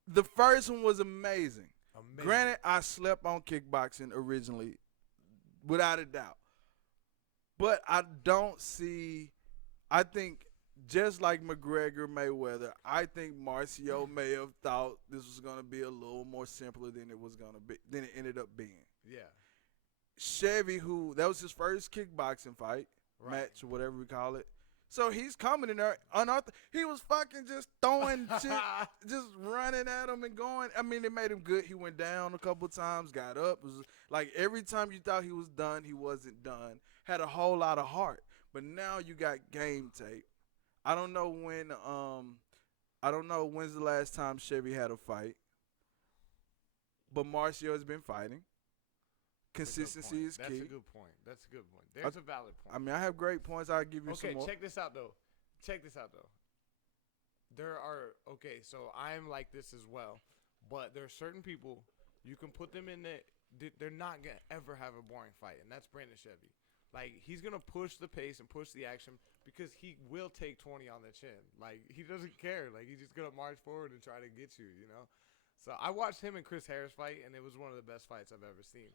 the first one was amazing. Amazing. Granted, I slept on kickboxing originally, without a doubt. But I don't see. I think just like McGregor Mayweather, I think Marcio may have thought this was going to be a little more simpler than it was going to be, than it ended up being. Yeah. Chevy, who that was his first kickboxing fight, Right. match or whatever we call it. So he's coming in there he was fucking just throwing shit, just running at him and going. I mean, it made him good. He went down a couple times, got up. It was like every time you thought he was done, he wasn't done. Had a whole lot of heart. But now you got game tape. I don't know when's the last time Chevy had a fight. But Marcio has been fighting. Consistency is key. That's a good point. That's a good point. There's a valid point. I mean, I have great points. I'll give you Okay, some more. check this out though. So I'm like this as well, but there are certain people you can put them in they're not gonna ever have a boring fight, and that's Brandon Chevy. Like he's gonna push the pace and push the action because he will take 20 on the chin. Like he doesn't care. Like he's just gonna march forward and try to get you. You know. So I watched him and Chris Harris fight, and it was one of the best fights I've ever seen.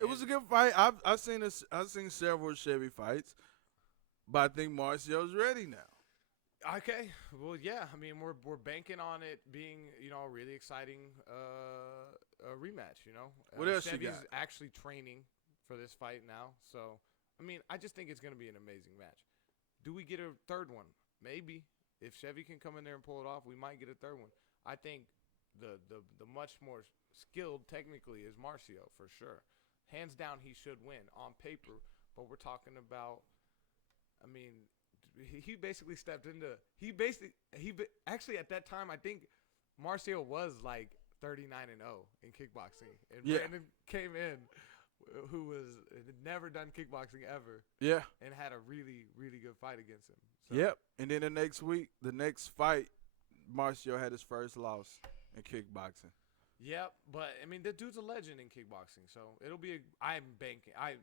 It was a good fight. I've seen several Chevy fights, but I think Marcio's ready now. Okay, well, yeah. I mean, we're banking on it being a really exciting rematch. What else you Chevy's got? actually training for this fight now, so I mean, I just think it's going to be an amazing match. Do we get a third one? Maybe. If Chevy can come in there and pull it off, we might get a third one. I think the much more skilled technically is Marcio for sure. Hands down, he should win on paper, but we're talking about. I mean, he basically stepped into. Actually at that time, I think Marcio was like 39-0 in kickboxing, and Yeah. Brandon came in, who had never done kickboxing ever, Yeah. and had a really really good fight against him. So, Yep. And then the next fight, Marcio had his first loss in kickboxing. Yep, but I mean the dude's a legend in kickboxing, so it'll be. I'm banking. I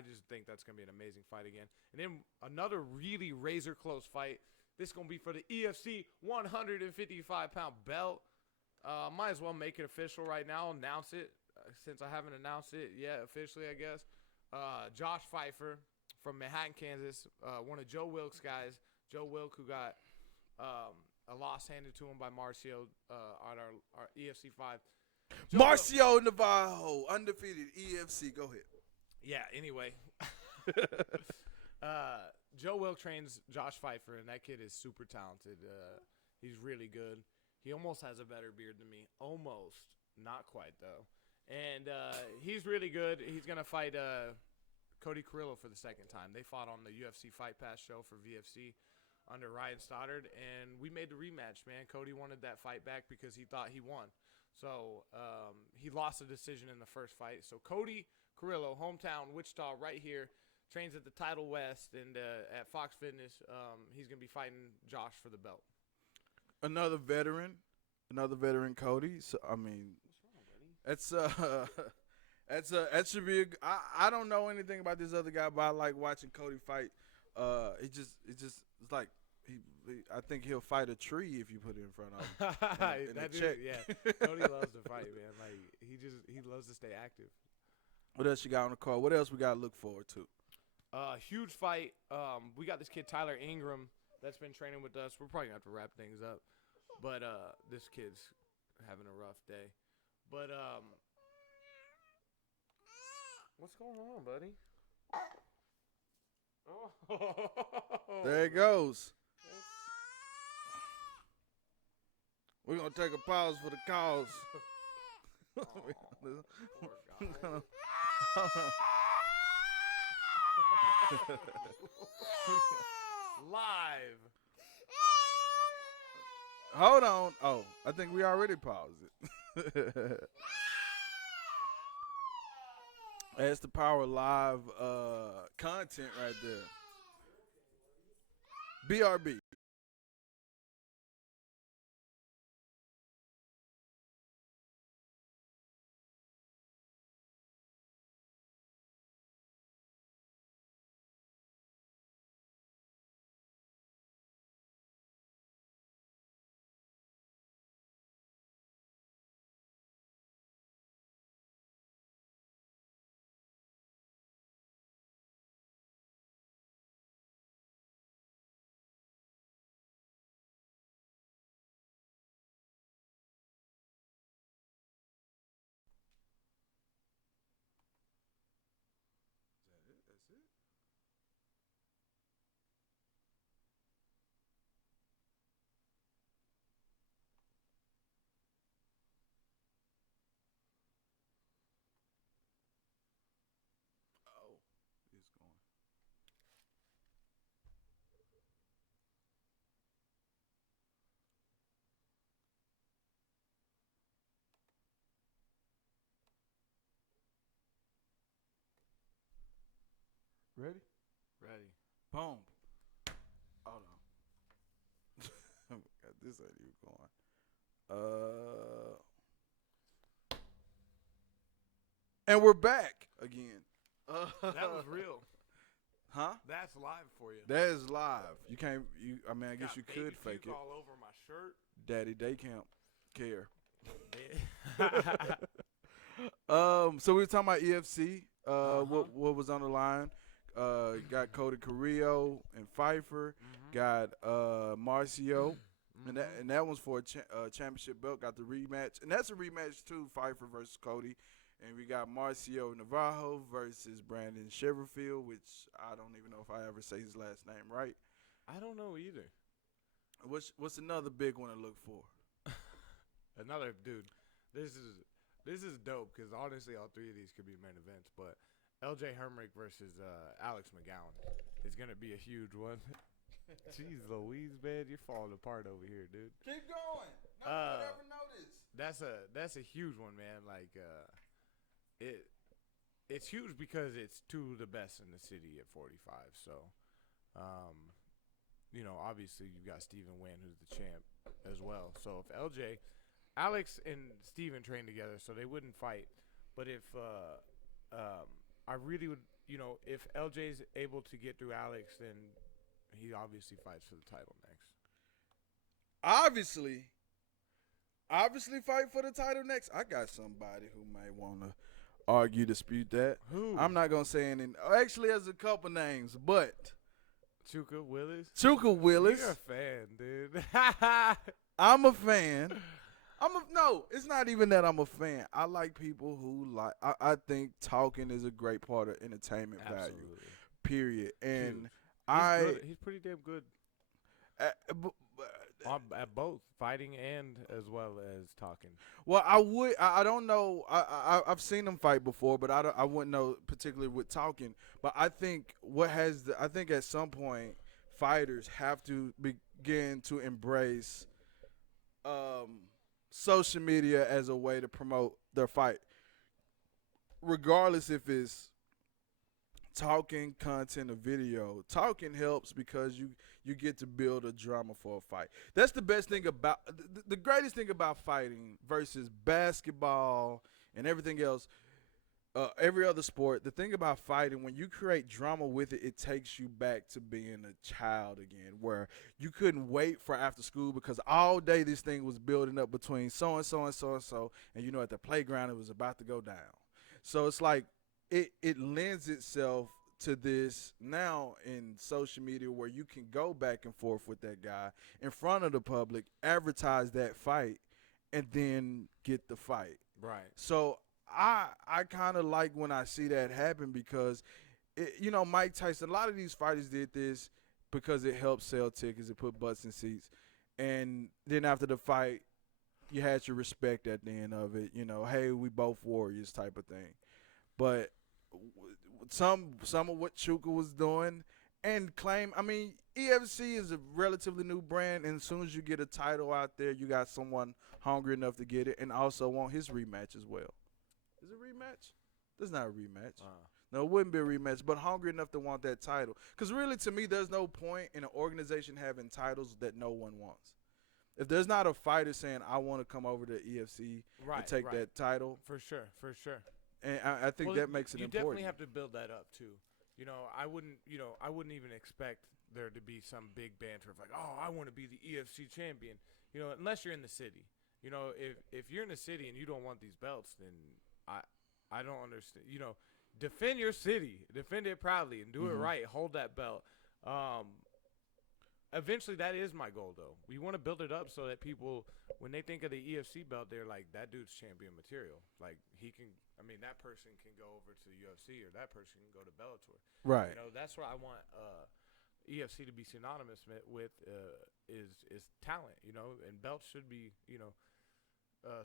just think that's gonna be an amazing fight again. And then another really razor close fight. This gonna be for the EFC 155-pound belt. Might as well make it official right now. Announce it since I haven't announced it yet officially. I guess. Josh Pfeiffer from Manhattan, Kansas. One of Joe Wilk's guys. Joe Wilk, who got a loss handed to him by Marcio on our EFC 5. Marcio Navarro, undefeated EFC. Go ahead. Yeah, anyway. Joe Wilk trains Josh Pfeiffer, and that kid is super talented. He's really good. He almost has a better beard than me. Almost. Not quite, though. And he's really good. He's going to fight Cody Carrillo for the second time. They fought on the UFC Fight Pass show for VFC under Ryan Stoddard, and we made the rematch, man. Cody wanted that fight back because he thought he won. So he lost a decision in the first fight. So Cody Carrillo, hometown, Wichita, right here, trains at the Title West and at Fox Fitness. He's going to be fighting Josh for the belt. Another veteran, Cody. So I mean, What's wrong, buddy? that should be. I don't know anything about this other guy, but I like watching Cody fight. It's like I think he'll fight a tree if you put it in front of him. That dude, yeah. Cody loves to fight, man. Like he loves to stay active. What else you got on the card? What else we got to look forward to? Huge fight. We got this kid Tyler Ingram that's been training with us. We're probably gonna have to wrap things up, but this kid's having a rough day. But what's going on, buddy? Oh, There it goes. We're gonna take a pause for the cause. Poor guy. Live. Hold on. Oh, I think we already paused it. That's the power of live content right there. BRB. That's it. Oh, it's going. Ready? Ready. Boom. Hold on. God, this ain't even going. And we're back again. That was real. Huh? That's live for you. That is live. You can't. I mean, I guess Got you baby could fake puke it. all over my shirt. Daddy Day Camp care. Yeah. So we were talking about EFC. Uh-huh. What was on the line? Got Cody Carrillo and Pfeiffer. Got Marcio, and that one's for a championship belt. Got the rematch, and that's a rematch too. Pfeiffer versus Cody, and we got Marcio Navarro versus Brandon Shiverfield, which I don't even know if I ever say his last name right. I don't know either. What's another big one to look for? Another dude. This is dope because honestly, all three of these could be main events. But LJ Hermrich versus Alex McGowan is gonna be a huge one. Jeez Louise, man, you're falling apart over here, dude. Keep going. No one ever noticed. That's a huge one, man. Like it's huge because it's two of the best in the city at 45. So, obviously you've got Stephen Wynn, who's the champ as well. So if LJ Alex and Steven train together, so they wouldn't fight. But if I really would, if LJ's able to get through Alex, then he obviously fights for the title next. Obviously fight for the title next. I got somebody who might want to argue, dispute that. Who? I'm not going to say any. Actually, there's a couple names, but. Chuka Willis? Chuka Willis. You're a fan, dude. I'm a fan. No, it's not even that I'm a fan. I like people who like. I think talking is a great part of entertainment value. Period. And he's pretty damn good. At both fighting and as well as talking. Well, I don't know. I've seen him fight before, but I wouldn't know particularly with talking. But I think I think at some point fighters have to begin to embrace social media as a way to promote their fight, regardless if it's talking, content, or video. Talking helps because you get to build a drama for a fight. That's the best thing about the greatest thing about fighting versus basketball and everything else, every other sport. The thing about fighting, when you create drama with it, it takes you back to being a child again, where you couldn't wait for after school because all day this thing was building up between so and so and so and so, and at the playground it was about to go down. So it's like it lends itself to this now in social media where you can go back and forth with that guy in front of the public, advertise that fight, and then get the fight. Right. So I kind of like when I see that happen because, Mike Tyson, a lot of these fighters did this because it helped sell tickets, it put butts in seats. And then after the fight, you had your respect at the end of it, hey, we both warriors type of thing. But some of what Chuka was doing and EFC is a relatively new brand, and as soon as you get a title out there, you got someone hungry enough to get it and also want his rematch as well. Is it a rematch? There's not a rematch. No, it wouldn't be a rematch, but hungry enough to want that title. Because really, to me, there's no point in an organization having titles that no one wants. If there's not a fighter saying, I want to come over to EFC and take that title. For sure. And I think that makes it important. You definitely have to build that up too. I wouldn't even expect there to be some big banter of like, oh, I want to be the EFC champion. Unless you're in the city. If you're in the city and you don't want these belts, then I don't understand. Defend your city, defend it proudly, and do it right. Hold that belt. Eventually, that is my goal, though. We want to build it up so that people, when they think of the EFC belt, they're like, that dude's champion material. Like, that person can go over to the UFC or that person can go to Bellator. Right. That's what I want EFC to be synonymous with is talent, and belts should be,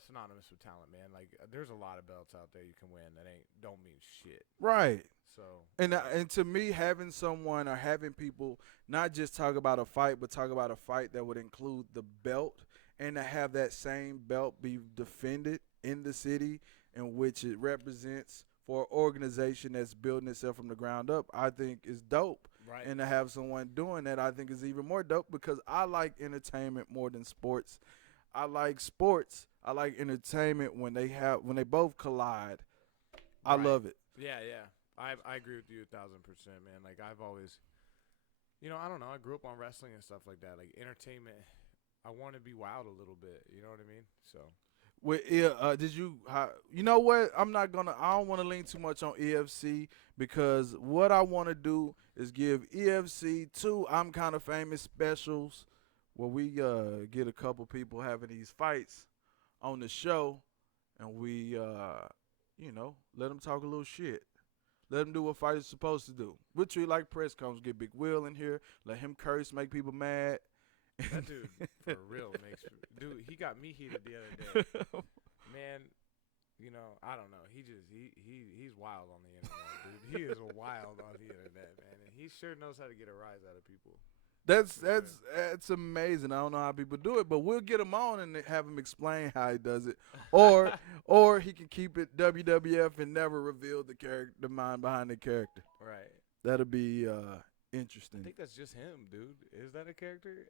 synonymous with talent, man. Like, there's a lot of belts out there you can win that don't mean shit. Right. So and to me, having someone or having people not just talk about a fight, but talk about a fight that would include the belt, and to have that same belt be defended in the city in which it represents for an organization that's building itself from the ground up, I think is dope. Right. And to have someone doing that, I think is even more dope because I like entertainment more than sports. I like sports. I like entertainment when they both collide. I love it. Yeah. I agree with you 1,000%, man. Like, I've always, I don't know. I grew up on wrestling and stuff like that. Like, entertainment, I want to be wild a little bit. You know what I mean? So. Well, did you? You know what? I don't want to lean too much on EFC because what I want to do is give EFC 2 I'm Kind of Famous specials where we get a couple people having these fights on the show, and we let them talk a little shit. Let them do what fighters supposed to do. We'll treat like press conference. Get Big Will in here. Let him curse, make people mad. That dude, for real, dude, he got me heated the other day. Man, I don't know. He's wild on the internet, dude. He is wild on the internet, man. And he sure knows how to get a rise out of people. That's amazing. I don't know how people do it, but we'll get him on and have him explain how he does it, or he can keep it WWF and never reveal the mind behind the character. Right. That'll be I interesting. think that's just him, dude. Is that a character?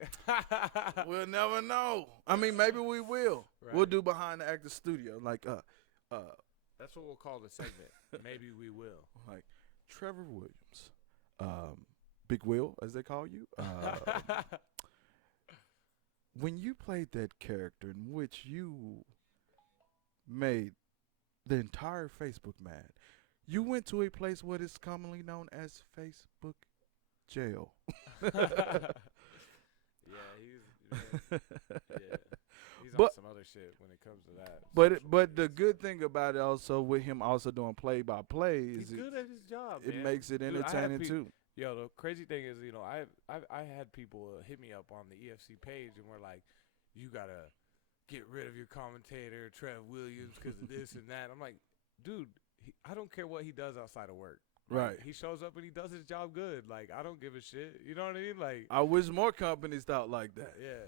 We'll never know. I mean, maybe we will. Right. We'll do behind the actor studio, like That's what we'll call the segment. Maybe we will. like Trevor Williams, Big Will, as they call you. When you played that character in which you made the entire Facebook mad, you went to a place what is commonly known as Facebook jail. Yeah, he's on But- some other shit when it comes to that. But the good thing about it also with him also doing play by play is he's good at his job. it man. makes it Dude, I had entertaining peop- too. Yo, the crazy thing is, I had people hit me up on the EFC page and were like, "You gotta get rid of your commentator, Trev Williams, because of this and that." I'm like, dude, I don't care what he does outside of work. Right. He shows up and he does his job good. Like, I don't give a shit. You know what I mean? Like, I wish more companies thought like that. yeah,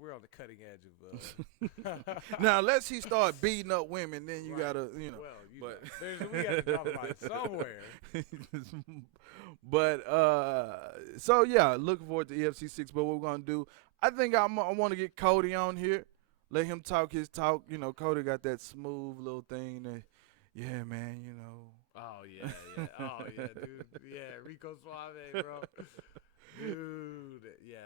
we're on the cutting edge of. Now, unless he start beating up women, then you Right. gotta, Well, but- we gotta draw the line somewhere. But so yeah, looking forward to EFC6. But what we're gonna do, I think I want to get Cody on here, let him talk his talk. You know, Cody got that smooth little thing that, yeah, man. You know, Oh yeah. Oh yeah, dude. Yeah, Rico Suave, bro. Dude, yeah.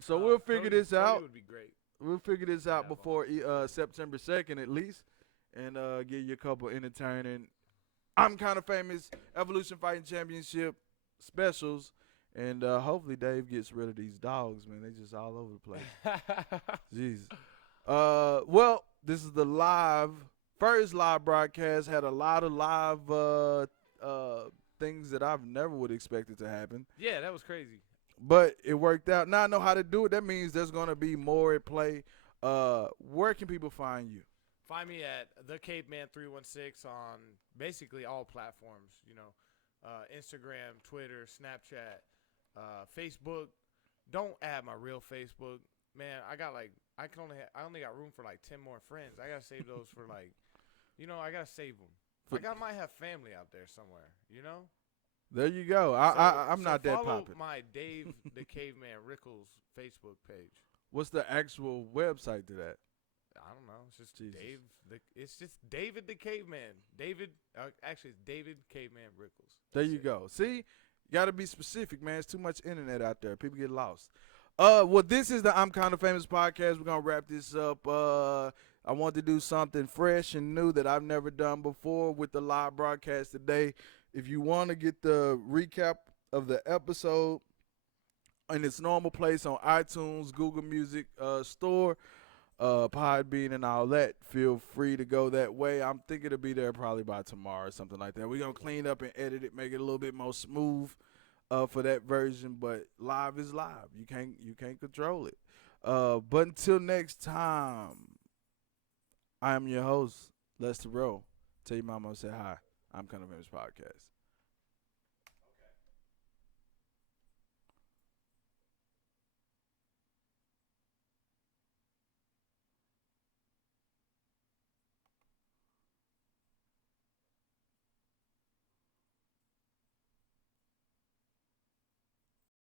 so we'll figure this Cody out. would be great. We'll figure this out Yeah, before September 2nd at least, and give you a couple entertaining. I'm kind of famous Evolution Fighting Championship specials, and hopefully Dave gets rid of these dogs, man. They just all over the place. Jesus. Well, this is the first live broadcast. Had a lot of live things that I've never would expected to happen. Yeah, that was crazy. But it worked out. Now I know how to do it. That means there's going to be more at play. Where can people find you? Find me at the Caveman 316 on basically all platforms. Instagram, Twitter, Snapchat, Facebook. Don't add my real Facebook, man. I only got room for like 10 more friends. I gotta save those for like, I gotta save them. I might have family out there somewhere. There you go. I'm not that follow popular. my Dave the Caveman Rickels Facebook page. What's the actual website to that? I don't know. It's just Jesus. It's just David the Caveman. Actually, it's David Caveman Rickels. There That's you it. go. See, got to be specific, man. It's too much internet out there. People get lost. Well, this is the I'm Kind of Famous podcast. We're gonna wrap this up. I want to do something fresh and new that I've never done before with the live broadcast today. If you want to get the recap of the episode in its normal place on iTunes, Google Music Store, Podbean, and all that, feel free to go that way. I'm thinking it'll be there probably by tomorrow or something like that. We're gonna clean up and edit it, make it a little bit more smooth for that version. But live is live. You can't control it. But until next time, I am your host, Lester Rowe. Tell your mama I say hi. I'm Kind of Famous Podcast.